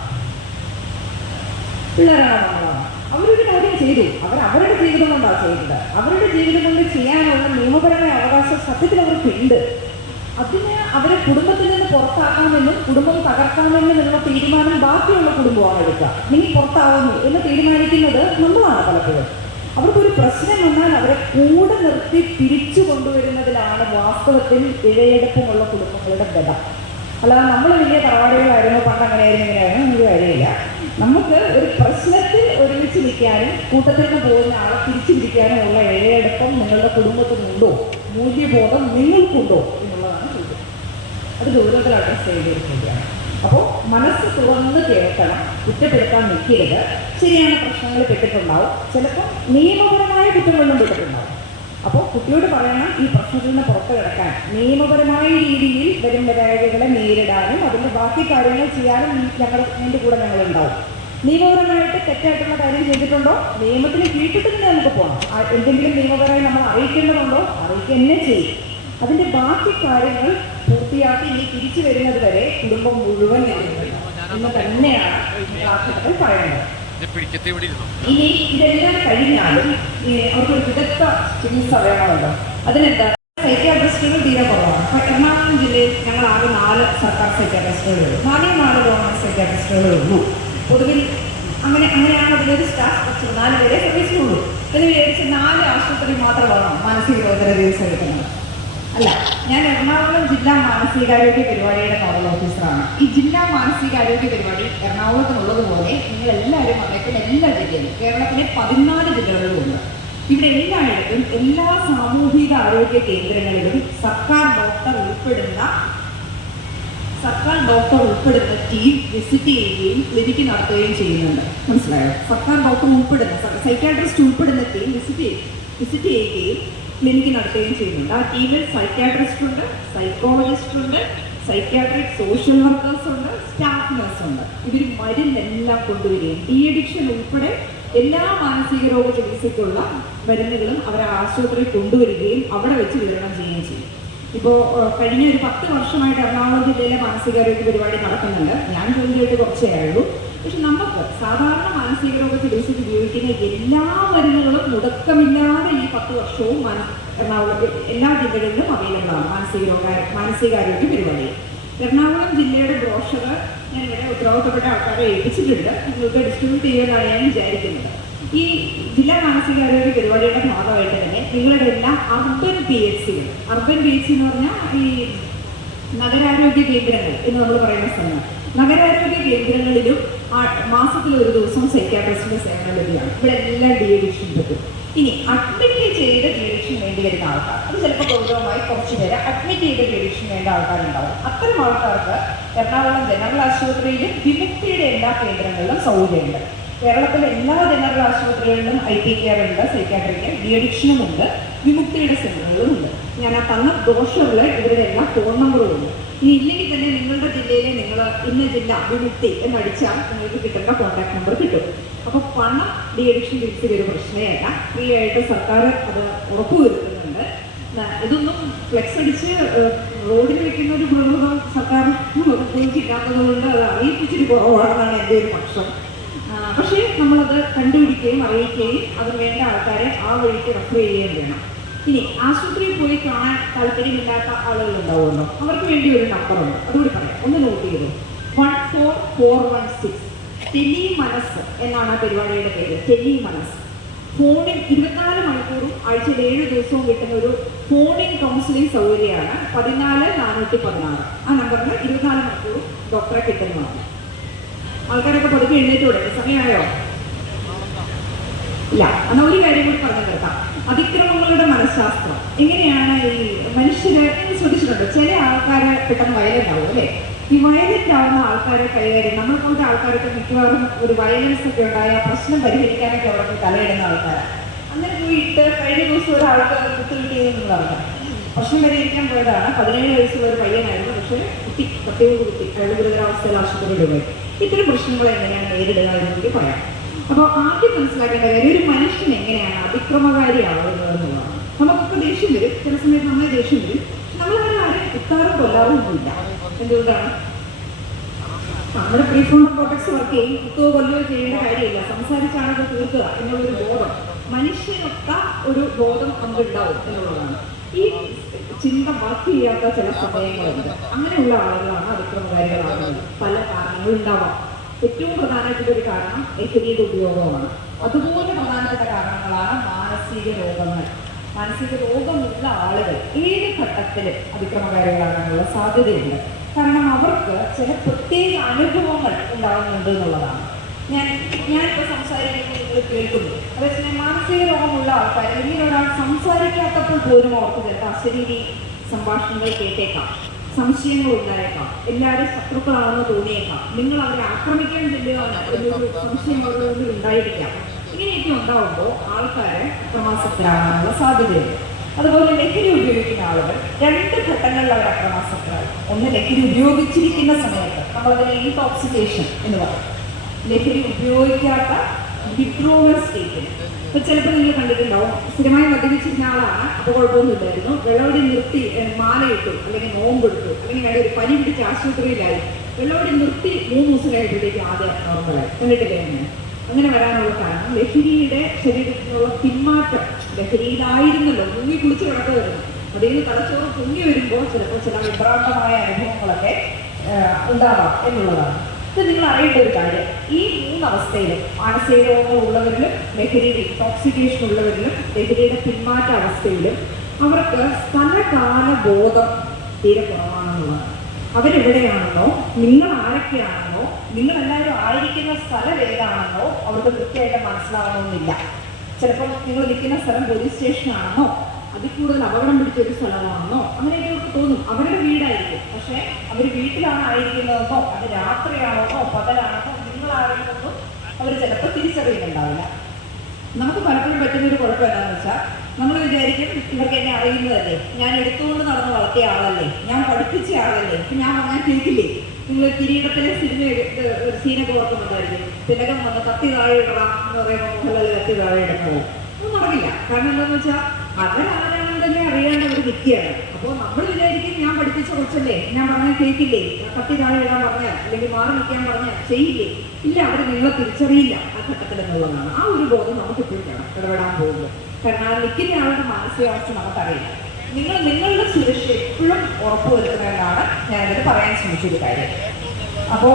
അവരൊരു കാര്യം ചെയ്തു, അവരുടെ ജീവിതം കൊണ്ടാണ് ചെയ്തത്. അവരുടെ ജീവിതം കൊണ്ട് ചെയ്യാനുള്ള നിയമപരമായ അവകാശം സത്യത്തിൽ അവർക്കുണ്ട്. അതിന് അവരെ കുടുംബത്തിൽ നിന്ന് പുറത്താക്കാമെന്നും കുടുംബം തകർക്കാമെന്നും എന്നുള്ള തീരുമാനം ബാക്കിയുള്ള കുടുംബമാണ് എടുക്കുക. നീ പുറത്താവുന്നു എന്ന് തീരുമാനിക്കുന്നത് നമ്മളാണ് പലപ്പോഴും. അവർക്കൊരു പ്രശ്നം വന്നാൽ അവരെ കൂടെ നിർത്തി തിരിച്ചു കൊണ്ടുവരുന്നതിലാണ് വാസ്തവത്തിൽ ഇഴയെടുപ്പമുള്ള കുടുംബങ്ങളുടെ ഗത. അല്ലാതെ നമ്മൾ വലിയ തറവാടുകളായിരുന്നു, പണ്ട് അങ്ങനെയായിരുന്നു ഇങ്ങനെയായിരുന്നു ഒരു കാര്യമില്ല. നമുക്ക് ഒരു പ്രശ്നത്തിൽ ഒരുമിച്ച് നിൽക്കാനും കൂട്ടത്തിൽ നിന്ന് പോകുന്ന ആളെ തിരിച്ചു പിടിക്കാനും ഉള്ള ഇഴയെടുപ്പം നിങ്ങളുടെ കുടുംബത്തിനുണ്ടോ, മൂല്യബോധം നിങ്ങൾക്കുണ്ടോ എന്നുള്ളതാണ് ചോദ്യം. അത് ഗൗരവത്തിൽ അഡ്രസ് ചെയ്ത ഒരു ചോദ്യമാണ്. അപ്പോൾ മനസ്സ് തുറന്ന് കേൾക്കണം, കുറ്റപ്പെടുത്താൻ നിൽക്കരുത്. ശരിயான പ്രശ്നങ്ങൾ പെട്ടിട്ടുണ്ടാവും, ചിലപ്പോൾ നിയമപരമായ കുറ്റങ്ങളിലും പെട്ടിട്ടുണ്ടാവും. അപ്പോൾ കുട്ടിയോട് പറയണം, ഈ പ്രശ്നത്തിൽ നിന്ന് പുറത്ത് കിടക്കാൻ നിയമപരമായ രീതിയിൽ വരും പരാതികളെ നേരിടാനും അതിൻ്റെ ബാക്കി കാര്യങ്ങൾ ചെയ്യാനും എൻ്റെ കൂടെ ഞങ്ങളുണ്ടാവും. നിയമപരമായിട്ട് തെറ്റായിട്ടുള്ള കാര്യം ചെയ്തിട്ടുണ്ടോ, നിയമത്തിന് കീഴ്പ്പെട്ട് തന്നെ നമുക്ക് പോകണം. എന്തെങ്കിലും നിയമപരമായി നമ്മൾ അറിയിക്കേണ്ടതുണ്ടോ, അറിയിക്കുക തന്നെ ചെയ്യും. അതിൻ്റെ ബാക്കി കാര്യങ്ങൾ പൂർത്തിയാക്കി ഇനി തിരിച്ചു വരുന്നത് വരെ കുടുംബം മുഴുവൻ എന്ന് തന്നെയാണ് ക്ലാസ്സുകൾ പറയുന്നത്. ഇനി ഇതെല്ലാം കഴിഞ്ഞാലും അവർക്കൊരു വിദഗ്ധ ചികിത്സ വേണമല്ലോ. അതിനെന്താ, സൈക്യാട്രിസ്റ്റുകൾ തീരെ കുറവാണ്. എറണാകുളം ജില്ലയിൽ ഞങ്ങൾ ആകെ 4 സർക്കാർ സൈക്യാട്രിസ്റ്റുകളേ ഉള്ളൂ, 4 ഗവൺമെൻറ് സൈക്യാട്രിസ്റ്റുകളേ ഉള്ളൂ. പൊതുവിൽ അങ്ങനെയാണ് അതിലൊരു സ്റ്റാഫ് കുറച്ച് 4 പേരെ സർവീസിനുള്ളൂ എന്ന് വിചാരിച്ച് 4 ആശുപത്രി മാത്രമാണ് മാനസിക രോഗ ചികിത്സ എടുക്കുന്നത്. അല്ല, ഞാൻ എറണാകുളം ജില്ലാ മാനസികാരോഗ്യ പരിപാടിയുടെ നോഡൽ ഓഫീസറാണ്. ഈ ജില്ലാ മാനസികാരോഗ്യ പരിപാടി എറണാകുളത്തിനുള്ളതുപോലെ നിങ്ങളെല്ലാവരും വന്നേക്കുന്ന എല്ലാ ജില്ലയിലും, കേരളത്തിലെ 14 ജില്ലകളിലുമുണ്ട്. ഇവിടെ എല്ലായിടത്തും എല്ലാ സാമൂഹിക ആരോഗ്യ കേന്ദ്രങ്ങളിലും സർക്കാർ ഡോക്ടർ ഉൾപ്പെടുന്ന ടീം വിസിറ്റ് ചെയ്യുകയും ക്ലിനിക്ക് നടത്തുകയും ചെയ്യുന്നുണ്ട്. മനസ്സിലായോ? സർക്കാർ ഡോക്ടർ ഉൾപ്പെടുന്ന സൈക്യാട്രിസ്റ്റ് ഉൾപ്പെടുന്ന ടീം വിസിറ്റ് ചെയ്യുകയും ക്ലിനിക്ക് നടത്തുകയും ചെയ്യുന്നുണ്ട്. ആ ടീമിൽ സൈക്യാട്രിസ്റ്റ് ഉണ്ട്, സൈക്കോളജിസ്റ്റ് ഉണ്ട്, സൈക്യാട്രിക് സോഷ്യൽ വർക്കേഴ്സ് ഉണ്ട്, സ്റ്റാഫ് നഴ്സ് ഉണ്ട്. ഇവർ മരുന്നെല്ലാം കൊണ്ടുവരികയും ഡി അഡിക്ഷൻ ഉൾപ്പെടെ എല്ലാ മാനസിക രോഗ ചികിത്സയ്ക്കുള്ള മരുന്നുകളും അവരെ ആശുപത്രിയിൽ കൊണ്ടുവരികയും അവിടെ വെച്ച് വിതരണം ചെയ്യുകയും ചെയ്യും. ഇപ്പോൾ കഴിഞ്ഞ ഒരു 10 വർഷമായിട്ട് എറണാകുളം ജില്ലയിലെ മാനസികാരോഗ്യ പരിപാടി നടക്കുന്നുണ്ട്. ഞാൻ ജോലിയായിട്ട് കുറച്ചേ ആയുള്ളൂ. പക്ഷെ നമുക്ക് സാധാരണ മാനസിക രോഗ ചികിത്സയ്ക്ക് ഉപയോഗിക്കുന്ന എല്ലാ മരുന്നുകളും മുടക്കമില്ലാതെ ഈ 10 വർഷവും എറണാകുളം എല്ലാ ജില്ലകളിലും അവൈലബിൾ ആണ്. മാനസികാരോഗ്യ പരിപാടി എറണാകുളം ജില്ലയുടെ ബ്രോഷർ ഞാൻ ഇവിടെ ഉത്തരവാദിത്തപ്പെട്ട ആൾക്കാരെ ഏൽപ്പിച്ചിട്ടുണ്ട്. നിങ്ങൾക്ക് ഡിസ്ട്രിബ്യൂട്ട് ചെയ്യുമെന്നാണ് ഞാൻ വിചാരിക്കുന്നത്. ഈ ജില്ലാ മാനസികാരോഗ്യ പരിപാടിയുടെ ഭാഗമായിട്ട് തന്നെ നിങ്ങളുടെ എല്ലാ അർബൻ PHC എന്ന് പറഞ്ഞാൽ ഈ നഗരാരോഗ്യ കേന്ദ്രങ്ങൾ എന്ന് നമ്മൾ പറയുന്ന സ്ഥലം, നഗരാരോഗ്യ കേന്ദ്രങ്ങളിലും മാസത്തിൽ ഒരു ദിവസം സൈക്യാട്രിസ്റ്റിന്റെ സേവനം ലഭ്യമാണ്. ഇവിടെ എല്ലാം ഡി അഡിക്ഷൻ പറ്റും. ഇനി അഡ്മിറ്റ് ചെയ്ത് ഡി അഡിക്ഷൻ വേണ്ടി വരുന്ന ആൾക്കാർ, അത് ചിലപ്പോൾ ഗൗരവമായി കുറച്ച് പേര് അഡ്മിറ്റ് ചെയ്ത് ഡി അഡിക്ഷൻ വേണ്ട ആൾക്കാരുണ്ടാവും. അത്തരം ആൾക്കാർക്ക് എറണാകുളം ജനറൽ ആശുപത്രിയിലും വിമുക്തിയുടെ എല്ലാ കേന്ദ്രങ്ങളിലും സൗകര്യമുണ്ട്. കേരളത്തിലെ എല്ലാ ജനറൽ ആശുപത്രികളിലും IP കെയർ ഉണ്ട്, സൈക്യാട്രിക്ക്, ഡി അഡിക്ഷനും ഉണ്ട്, വിമുക്തിയുടെ സെന്ററുകളും ഉണ്ട്. ഞാൻ ആ തന്ന ബ്രോഷറിൽ ഇവരുടെ എല്ലാ ഫോൺ നമ്പറും ഉണ്ട്. ഇനി ഇല്ലെങ്കിൽ തന്നെ നിങ്ങളുടെ ജില്ലയിലെ നിങ്ങൾ ഇന്ന ജില്ല വിമുക്തി എന്നടിച്ചാൽ നിങ്ങൾക്ക് കിട്ടുന്ന കോൺടാക്ട് നമ്പർ കിട്ടും. അപ്പോൾ പണം ഡി അഡിക്ഷൻ ചികിത്സ ഒരു പ്രശ്നമല്ല, ഫ്രീ ആയിട്ട് സർക്കാർ അത് ഉറപ്പുവരുത്തുന്നുണ്ട്. ഇതൊന്നും ഫ്ലെക്സ് അടിച്ച് റോഡിൽ വെക്കുന്ന ഒരു മൃഗം സർക്കാർ ഉദ്ദേശിക്കാത്തത് കൊണ്ട് അത് അറിയിപ്പിച്ചിട്ട് കുറവാണെന്നാണ് എൻ്റെ ഒരു പക്ഷം. പക്ഷേ നമ്മളത് കണ്ടുപിടിക്കുകയും അറിയിക്കുകയും അതിന് വേണ്ട ആൾക്കാരെ ആ വഴിക്ക് റെഫർ ചെയ്യുകയും വേണം. ഇനി ആശുപത്രിയിൽ പോയി കാണാൻ താല്പര്യമില്ലാത്ത ആളുകളുണ്ടാവുമല്ലോ, അവർക്ക് വേണ്ടി ഒരു നമ്പറുണ്ട്, അതുകൂടി പറയാം, ഒന്ന് നോട്ട് ചെയ്തു. 14416 ടെലിമനസ് എന്നാണ് ആ പരിപാടിയുടെ പേര്. ടെലിമനസ്. ഫോണിൽ 24 മണിക്കൂറും ആഴ്ചയിൽ 7 ദിവസവും കിട്ടുന്ന ഒരു ഫോണിൻ കൗൺസിലിംഗ് സൗകര്യമാണ് 14416. ആ നമ്പറിന് 24 മണിക്കൂറും ഡോക്ടറെ കിട്ടുന്നതാണ്. ആൾക്കാരൊക്കെ പതുക്കെ എഴുന്നേറ്റ് തുടങ്ങി. സമയമായോ? ഇല്ല. എന്നാൽ ഒരു കാര്യം കൂടി പറഞ്ഞു നിർത്താം. അതിക്രമങ്ങളുടെ മനഃശാസ്ത്രം എങ്ങനെയാണ് ഈ മനുഷ്യരെ ശ്രദ്ധിച്ചിട്ടുണ്ട്. ചില ആൾക്കാരെ പെട്ടെന്ന് വയലന്റ് ആവും അല്ലേ? ഈ വയലന്റ് ആവുന്ന ആൾക്കാരെ കൈകാര്യം, നമ്മൾ പോലത്തെ ആൾക്കാരൊക്കെ മിക്കവാറും ഒരു വയലൻസ് ഒക്കെ ഉണ്ടായ പ്രശ്നം പരിഹരിക്കാനൊക്കെ അവിടെ തലയിടുന്ന ആൾക്കാരാണ്. അങ്ങനെ പോയിട്ട് കഴിഞ്ഞ ദിവസം ഒരാൾക്ക് കുത്തിക്കിട്ടിയെന്ന് പറഞ്ഞു. പ്രശ്നം പരിഹരിക്കാൻ പോയതാണ്. 17 വയസ്സുള്ള ഒരു പയ്യനായിരുന്നു. പക്ഷേ പ്രത്യേക കുത്തി അയാൾ ഗുരുതരാവസ്ഥയിൽ ആശുപത്രിയിൽ പോയി. ഇത്തരം പ്രശ്നങ്ങൾ എങ്ങനെയാണ് നേരിടുക എന്ന് കൂടി പറയാം. അപ്പോൾ ആദ്യം മനസ്സിലാക്കേണ്ട കാര്യം, ഒരു മനുഷ്യൻ എങ്ങനെയാണ് അതിക്രമകാരിയാവുന്നത് എന്നുള്ളതാണ്. നമുക്കൊക്കെ ദേഷ്യം വരും, ചില സമയത്ത് നമ്മളെ ദേഷ്യം വരും. നമ്മളങ്ങനെ ആരും കുത്താറും കൊല്ലാറൊന്നുമില്ല. എന്തുകൊണ്ടാണ്? നമ്മുടെ പ്രീ ഫ്രോണ്ടൽ കോർട്ടെക്സ് വർക്ക് ചെയ്യും. കുത്തുകയോ കൊല്ലുകയോ ചെയ്യേണ്ട കാര്യമില്ല, സംസാരിച്ചാണ് അത് തീർക്കുക എന്നുള്ളൊരു ബോധം, മനുഷ്യനൊത്ത ഒരു ബോധം നമുക്കുണ്ടാവും എന്നുള്ളതാണ്. ഈ ചിന്ത വർക്ക് ചെയ്യാത്ത ചില സമയങ്ങളുണ്ട്. അങ്ങനെയുള്ള ആളുകളാണ് അതിക്രമകാരികളാകുന്നത്. പല കാരണങ്ങളുണ്ടാവാം. ഏറ്റവും പ്രധാനപ്പെട്ട ഒരു കാരണം ലഹരിയുടെ ഉപയോഗമാണ്. അതുപോലെ പ്രധാനപ്പെട്ട കാരണങ്ങളാണ് മാനസിക രോഗങ്ങൾ. മാനസിക രോഗമുള്ള ആളുകൾ ഏത് ഘട്ടത്തിലും അതിക്രമകാരികളാകാനുള്ള സാധ്യതയുണ്ട്. കാരണം അവർക്ക് ചില പ്രത്യേക അനുഭവങ്ങൾ ഉണ്ടാകുന്നുണ്ട് എന്നുള്ളതാണ്. ഞാനിപ്പോൾ സംസാരിക്കുന്നത് നിങ്ങൾ കേൾക്കുന്നു. അതേസമയം മാനസിക രോഗമുള്ള ആൾക്കാർ, ഇങ്ങനെ ഒരാൾ സംസാരിക്കാത്തപ്പോൾ പോലും അവർക്ക് ചിലപ്പോൾ അശരീരി സംഭാഷണങ്ങൾ കേട്ടേക്കാം, സംശയങ്ങൾ ഉണ്ടായേക്കാം, എല്ലാവരും ശത്രുക്കളാണെന്ന് തോന്നിയേക്കാം, നിങ്ങൾ അവരെ ആക്രമിക്കാൻ ചെല്ലുകയാണ് എന്നൊരു സംശയം അവരുടെ മുന്നിൽ ഉണ്ടായിരിക്കാം. ഇങ്ങനെയൊക്കെ ഉണ്ടാവുമ്പോൾ ആൾക്കാരെ അക്രമാസക്തരാകാനുള്ള സാധ്യതയുണ്ട്. അതുപോലെ ലഹരി ഉപയോഗിക്കുന്ന ആളുകൾ 2 ഘട്ടങ്ങളിൽ അവർ അക്രമാസക്തരാകും. ഒന്ന്, ലഹരി ഉപയോഗിച്ചിരിക്കുന്ന സമയത്ത്, നമ്മളതിനെ ഇൻടോക്സിക്കേഷൻ എന്ന് പറയും. ലഹരി ഉപയോഗിക്കാത്ത വിഡ്രോവൽ സ്റ്റേറ്റിൽ. ഇപ്പൊ ചിലപ്പോൾ നിങ്ങൾ കണ്ടിട്ടുണ്ടാവും, സ്ഥിരമായി മദ്യപിച്ചിരുന്ന ആളാണ്, അപ്പോൾ കുഴപ്പമൊന്നുമില്ലായിരുന്നു, വെള്ളവടി നിർത്തി മാലയിട്ടു, അല്ലെങ്കിൽ നോമ്പെടുത്തു, അല്ലെങ്കിൽ ഒരു പനി പിടിച്ച് ആശുപത്രിയിലായി, വെള്ളവടി നിർത്തി 3 ദിവസം കഴിയുമ്പോഴത്തേക്ക് ആദ്യം നോർമലായി. കണ്ടിട്ടില്ലേ? അങ്ങനെ വരാനുള്ള കാരണം ലഹരിയുടെ ശരീരത്തിലുള്ള പിന്മാറ്റം. ലഹരിയിലായിരുന്നല്ലോ, മുങ്ങി കുളിച്ച് കിടക്കുമായിരുന്നു, അതിൽ നിന്ന് തലച്ചോറ് പൊങ്ങി വരുമ്പോൾ ചിലപ്പോൾ ചില വിഭ്രാന്തമായ അനുഭവങ്ങളൊക്കെ ഉണ്ടാവാം എന്നുള്ളതാണ്. ഇത് നിങ്ങൾ അറിയേണ്ട ഒരു കാര്യം. ഈ 3 അവസ്ഥയിലും, മാനസിക രോഗങ്ങൾ ഉള്ളവരിലും, ലഹരിയുടെ ഇൻടോക്സിക്കേഷൻ ഉള്ളവരിലും, ലഹരിയുടെ പിന്മാറ്റ അവസ്ഥയിലും അവർക്ക് സ്ഥലകാല ബോധം തീരെ കുറവാണെന്നുള്ളതാണ്. അവരെവിടെയാണെന്നോ, നിങ്ങൾ ആരൊക്കെയാണെന്നോ, നിങ്ങളെല്ലാവരും ആയിരിക്കുന്ന സ്ഥലം ഏതാണെന്നോ അവർക്ക് കൃത്യമായിട്ട് മനസ്സിലാവണമെന്നില്ല. ചിലപ്പോൾ നിങ്ങൾ നിൽക്കുന്ന സ്ഥലം പോലീസ് സ്റ്റേഷനാണെന്നോ, അതിൽ കൂടുതൽ അപകടം പിടിച്ചൊരു സ്ഥലമാണെന്നോ അങ്ങനെയൊക്കെ അവർക്ക് തോന്നും. അവരുടെ വീടായിരിക്കും, പക്ഷേ അവർ വീട്ടിലാണ് ആയിരിക്കുന്നതെന്നോ, അത് രാത്രിയാണെന്നോ പകലാണെന്നോ നിങ്ങളാണെന്നൊന്നും അവർ ചിലപ്പോൾ തിരിച്ചറിയുന്നുണ്ടാവില്ല. നമുക്ക് പലപ്പോഴും പറ്റുന്നൊരു കുഴപ്പം എന്താണെന്ന് വെച്ചാൽ, നമ്മൾ വിചാരിക്കും ഇവർക്ക് എന്നെ അറിയുന്നതല്ലേ, ഞാൻ എടുത്തുകൊണ്ട് നടന്ന് വളർത്തിയ ആളല്ലേ, ഞാൻ പഠിപ്പിച്ച ആളല്ലേ, ഞാൻ പറഞ്ഞാൽ കേൾക്കില്ലേ. നിങ്ങൾ കിരീടത്തിലെ ഒരു സീനൊക്കെ ഓർക്കുന്നുണ്ടായിരിക്കും. തിലകം വന്ന് കത്തി താഴെ ഇടണം എന്ന് പറയുമ്പോൾ മോഹൻലാൽ കത്തി താഴെ ഇടുന്നത് ഒന്നും നടക്കില്ല. കാരണം എന്താണെന്ന് വെച്ചാൽ അവരാണെന്ന് തന്നെ അറിയാണ്ട് അവർ നിൽക്കുകയാണ്. അപ്പോൾ നമ്മൾ വിചാരിക്കും ഞാൻ പഠിപ്പിച്ച കുറച്ചല്ലേ, ഞാൻ പറഞ്ഞാൽ കേൾക്കില്ലേ, കത്തി താഴെ ഇടാൻ പറഞ്ഞാൽ അല്ലെങ്കിൽ മാറി നിൽക്കാൻ പറഞ്ഞാൽ ചെയ്യില്ലേ. ഇല്ല, അവർ നിങ്ങളെ തിരിച്ചറിയില്ല ആ ഘട്ടത്തിൽ എന്നുള്ളതാണ്. ആ ഒരു ബോധം നമുക്ക് എപ്പോഴും വേണം ഇടപെടാൻ പോകുമ്പോൾ. കാരണം ആ നിൽക്കുന്ന ആളുടെ മാനസികാവസ്ഥ നമുക്കറിയില്ല. നിങ്ങളുടെ സുരക്ഷ എപ്പോഴും ഉറപ്പുവരുത്തുന്നതെന്നാണ് ഞാനത് പറയാൻ ശ്രമിച്ചൊരു കാര്യം. അപ്പോൾ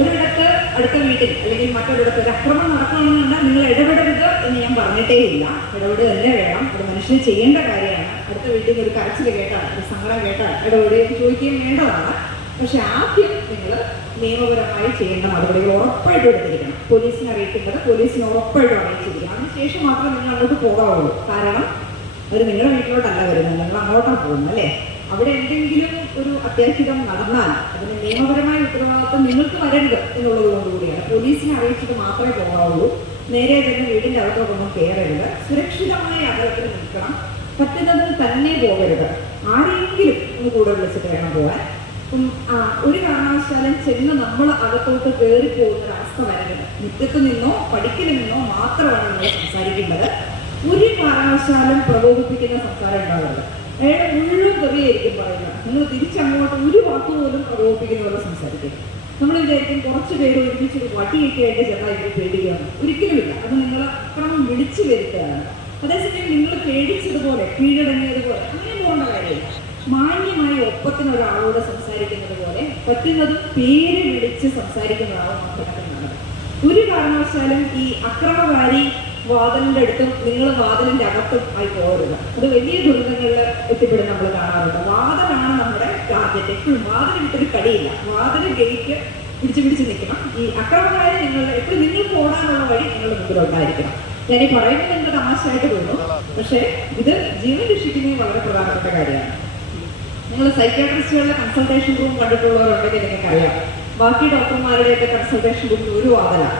ഒരിടത്ത് അടുത്ത വീട്ടിൽ അല്ലെങ്കിൽ മറ്റൊരിടത്ത് ഒരു അക്രമം നടക്കണമെന്നുണ്ടെങ്കിൽ നിങ്ങൾ ഇടപെടരുത് എന്ന് ഞാൻ പറഞ്ഞിട്ടേ ഇല്ല. ഇടപെടുക തന്നെ വേണം, ഒരു മനുഷ്യന് ചെയ്യേണ്ട കാര്യമാണ്. അടുത്ത വീട്ടിൽ നിന്ന് ഒരു കരച്ചിൽ കേട്ടാണ്, ഒരു സങ്കടം കേട്ടാണ് ഇടപെടുകയും ചോദിക്കുകയും വേണ്ടതാണ്. പക്ഷെ ആദ്യം നിങ്ങൾ നിയമപരമായി ചെയ്യേണ്ട നടപടികൾ ഉറപ്പായിട്ടും എടുത്തിരിക്കണം. പോലീസിനെ അറിയിക്കേണ്ടത് പോലീസിന് ഉറപ്പായിട്ടും അറിയിച്ചിരിക്കണം. അതിനുശേഷം മാത്രമേ നിങ്ങൾ അങ്ങോട്ട് പോകാവുള്ളൂ. കാരണം അവർ നിങ്ങളുടെ വീട്ടിലോട്ടല്ല വരുന്നത്, നിങ്ങൾ അങ്ങോട്ടാണ് പോകുന്നത് അല്ലേ. അവിടെ എന്തെങ്കിലും ഒരു അത്യാഹിതം നടന്നാൽ അതിന് നിയമപരമായ ഉത്തരവാദിത്വം നിങ്ങൾക്ക് വരരുത് എന്നുള്ളത് കൊണ്ടുകൂടിയാണ്. പോലീസിനെ അറിയിച്ചിട്ട് മാത്രമേ പോകാവുള്ളൂ. നേരെ തന്നെ വീടിൻ്റെ അകത്തോട്ടൊന്നും കയറരുത്. സുരക്ഷിതമായ അകലത്തിൽ നിൽക്കണം. പറ്റുന്നതിൽ തന്നെ പോകരുത്. ആരെങ്കിലും ഒന്ന് കൂടെ വിളിച്ചിട്ട് വേണം പോകാൻ. ഒരു കാരണവശാലും ചെന്ന് നമ്മൾ അകത്തോട്ട് കയറി പോകുന്നൊരവസ്ഥ വരരുത്. മുറ്റത്ത് നിന്നോ പഠിക്കൽ നിന്നോ മാത്രമാണ് നമ്മൾ സംസാരിക്കേണ്ടത്. ഒരു കാരണവശാലും പ്രകോപിപ്പിക്കുന്ന സംസാരം ഉണ്ടാവരുത്. അയാളുടെ മുഴുവൻ തെറിയായിരിക്കും പറയുന്നത്. നിങ്ങൾ തിരിച്ചങ്ങോട്ട് ഒരു വാക്ക് പോലും പ്രകോപിപ്പിക്കുന്നവരെ സംസാരിക്കും. നമ്മൾ വിചാരിക്കും കുറച്ച് പേര് ഒരുമിച്ച് ഒരു വട്ടിയൊക്കെ ആയിട്ട് ചെന്നാൽ ഇവർ പേടിക്കുകയാണ്. ഒരിക്കലുമില്ല. അത് നിങ്ങൾ അക്രമം വിളിച്ചു വരുത്തുകയാണ്. അതേസമയം നിങ്ങൾ പേടിച്ചതുപോലെ കീഴടങ്ങിയതുപോലെ അങ്ങനെ പോകേണ്ട കാര്യമില്ല. മാന്യമായി ഒപ്പത്തിന് ഒരാളോട് സംസാരിക്കുന്നത് പോലെ പറ്റുന്നതും പേര് വിളിച്ച് സംസാരിക്കുന്നതാവും അക്രമത്തിനാണ്. ഒരു കാരണവശാലും ഈ അക്രമകാരി വാതിലിൻ്റെ അടുത്തും നിങ്ങൾ വാതിലിൻ്റെ അകത്തും ആയി പോകരുത്. അത് വലിയ ദുരിതങ്ങളിൽ എത്തിപ്പെടുന്ന നമ്മൾ കാണാറുണ്ട്. വാതിലാണ് നമ്മുടെ ടാർഗറ്റ്. എപ്പോഴും വാതിൽ വിട്ടൊരു കളിയില്ല. വാതിൽ ഗേറ്റ് പിടിച്ച് നിൽക്കണം. ഈ അക്രമകാരി എപ്പോഴും നിങ്ങൾക്ക് ഓടാനുള്ള വഴി നിങ്ങളുടെ മുമ്പിലുണ്ടായിരിക്കണം. ഞാനീ പറയുന്നത് നിങ്ങൾക്ക് തമാശയായിട്ട് തോന്നും, പക്ഷേ ഇത് ജീവൻ രക്ഷിക്കുന്നത് വളരെ പ്രധാനപ്പെട്ട കാര്യമാണ്. നിങ്ങൾ സൈക്യാട്രിസ്റ്റുകളുടെ കൺസൾട്ടേഷൻ റൂം കണ്ടിട്ടുള്ളവരുണ്ടെങ്കിൽ എനിക്കറിയാം. ബാക്കി ഡോക്ടർമാരുടെയൊക്കെ കൺസൾട്ടേഷൻ റൂം ഒരു വാതിലാണ്.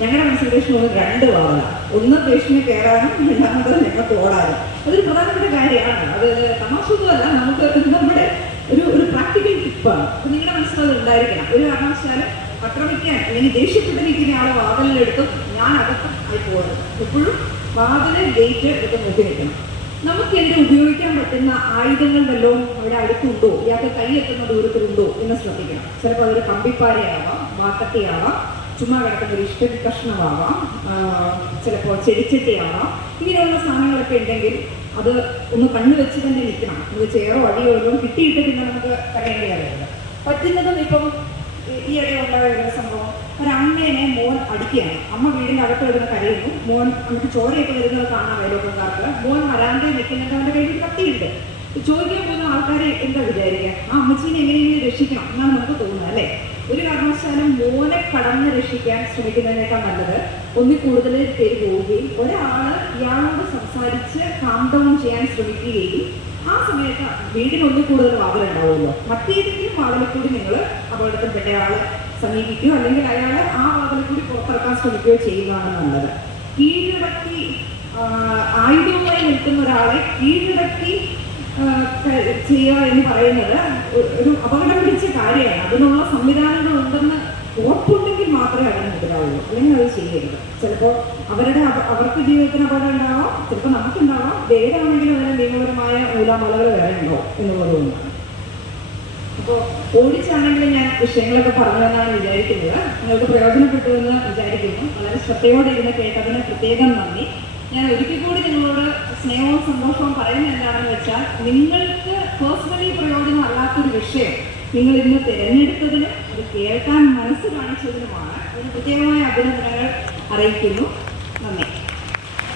ഞങ്ങളുടെ കൺസൾട്ടേഷൻ റൂമിൽ 2 വാതിലാണ്. ഒന്ന് പേഷ്യന്റ് കയറാനും രണ്ടാമത് ഞങ്ങൾക്ക് ഓടാനും. അതൊരു പ്രധാനപ്പെട്ട കാര്യമാണ്. അത് തമാശയൊന്നുമല്ല, നമുക്ക് നമ്മുടെ ഒരു പ്രാക്ടിക്കൽ ടിപ്പാണ്. അപ്പം നിങ്ങളുടെ മനസ്സിലത് ഉണ്ടായിരിക്കണം. ഒരു കാരണവശാലും ആക്രമിക്കാൻ അല്ലെങ്കിൽ ദേഷ്യപ്പെട്ടിരിക്കുന്ന ആളെ വാതിലിലെടുത്തും ഞാൻ അകത്തും ആയി പോകണം. എപ്പോഴും വാതില് ഗേറ്റ് എടുത്ത് നോക്കി നിൽക്കണം. നമുക്ക് എന്റെ ഉപയോഗിക്കാൻ പറ്റുന്ന ആയുധങ്ങൾ വല്ലതും അവിടെ അടുത്തുണ്ടോ, ഇയാൾക്ക് കൈ എത്തുന്ന ദൂരത്തിലുണ്ടോ എന്ന് ശ്രദ്ധിക്കണം. ചിലപ്പോൾ അതൊരു കമ്പിപ്പാരയാവാം, വാക്കത്തിയാവാം, ചുമ്മാ കിടക്കുന്ന ഒരു ഇഷ്ട കഷ്ണമാവാം, ചിലപ്പോൾ ചെടിച്ചട്ടിയാവാം. ഇങ്ങനെയുള്ള സാധനങ്ങളൊക്കെ ഉണ്ടെങ്കിൽ അത് ഒന്ന് കണ്ണുവെച്ച് തന്നെ നിൽക്കണം. നമുക്ക് ചേറോ അടിയോ ഒന്നും കിട്ടിയിട്ട് പിന്നെ നമുക്ക് പറയേണ്ട കാര്യമില്ല. പറ്റുന്നതും ഇപ്പം ഈയിടെ ഉണ്ടായ ഒരു സംഭവം, ഒരമ്മേനെ മോൻ അടിക്കുകയാണ്. അമ്മ വീടിൻ്റെ അകത്ത് വരുന്ന കരയുന്നു. മോൻ നമുക്ക് ചോരയൊക്കെ വരുന്നത് കാണാൻ അയലോക്കക്കാർക്ക്. മോൻ വരാന്തയിൽ നിൽക്കുന്നുണ്ട്, അവൻ്റെ കയ്യിൽ കത്തിയുണ്ട്. ചോദിക്കാൻ പോകുന്ന ആൾക്കാർ എന്താ വിചാരിക്കുക? ആ അമ്മച്ചീനെ എങ്ങനെയെങ്കിലും രക്ഷിക്കണം എന്നാണ് നമുക്ക് തോന്നുന്നത്, അല്ലേ? ഒരു കാരണവശാലും മോനെ കടന്ന് രക്ഷിക്കാൻ ശ്രമിക്കുന്നതിനേക്കാൾ നല്ലത് ഒന്നിൽ കൂടുതൽ പേര് പോവുകയും ഇയാളോട് സംസാരിച്ച് കാം ഡൗൺ ചെയ്യാൻ ശ്രമിക്കുകയും ആ സമയത്ത് വീടിനൊന്നിൽ കൂടുതൽ വാതിലുണ്ടാവുമല്ലോ, മറ്റേതെങ്കിലും വാതിലിൽ കൂടി നിങ്ങൾ അപകടത്തിൽപ്പെട്ട ആളെ സമീപിക്കുകയോ അല്ലെങ്കിൽ അയാൾ ആ വാതിലിൽ കൂടി പുറത്തിറക്കാൻ ശ്രമിക്കുകയോ ചെയ്യുന്നതാണ് നല്ലത്. കീഴടക്കി ആയുധവുമായി നിൽക്കുന്ന ഒരാളെ കീഴടക്കി ചെയ്യുക എന്ന് പറയുന്നത് ഒരു അപകടം പിടിച്ച കാര്യമാണ്. അതിനുള്ള സംവിധാനങ്ങൾ ഉണ്ടെന്ന് ഉറപ്പുണ്ടെങ്കിൽ മാത്രമേ അതിന് മുതലാവുള്ളൂ, അല്ലെങ്കിൽ അത് ചെയ്യരുത്. ചിലപ്പോൾ അവർക്ക് ജീവിതത്തിന് അപകടം ഉണ്ടാവാം, ചിലപ്പോൾ നമുക്കുണ്ടാവാം. ഏതാണെങ്കിലും അതിന് നിയമപരമായ നൂലാമലകൾ വേറെ ഉണ്ടോ എന്നുള്ളതുകൊണ്ടാണ്. അപ്പോൾ ഓടിച്ചാണെങ്കിലും ഞാൻ വിഷയങ്ങളൊക്കെ പറഞ്ഞതെന്നാണ് വിചാരിക്കുന്നത്. നിങ്ങൾക്ക് പ്രയോജനപ്പെട്ടു എന്ന് വിചാരിക്കുന്നു. വളരെ ശ്രദ്ധയോടെ ഇരുന്ന് കേട്ടതിന് പ്രത്യേകം നന്ദി. ഞാൻ ഒരിക്കൽ കൂടി നിങ്ങളോട് സ്നേഹവും സന്തോഷവും പറയുന്നത് എന്താണെന്ന് വെച്ചാൽ, നിങ്ങൾക്ക് പേഴ്സണലി പ്രയോജനം അല്ലാത്തൊരു വിഷയം നിങ്ങൾ ഇന്ന് തിരഞ്ഞെടുത്തതിന്, അത് കേൾക്കാൻ മനസ്സ് കാണിച്ചതിനുമാണ്. അതിന് പ്രത്യേകമായ അഭിനന്ദനങ്ങൾ അറിയിക്കുന്നു. നന്ദി.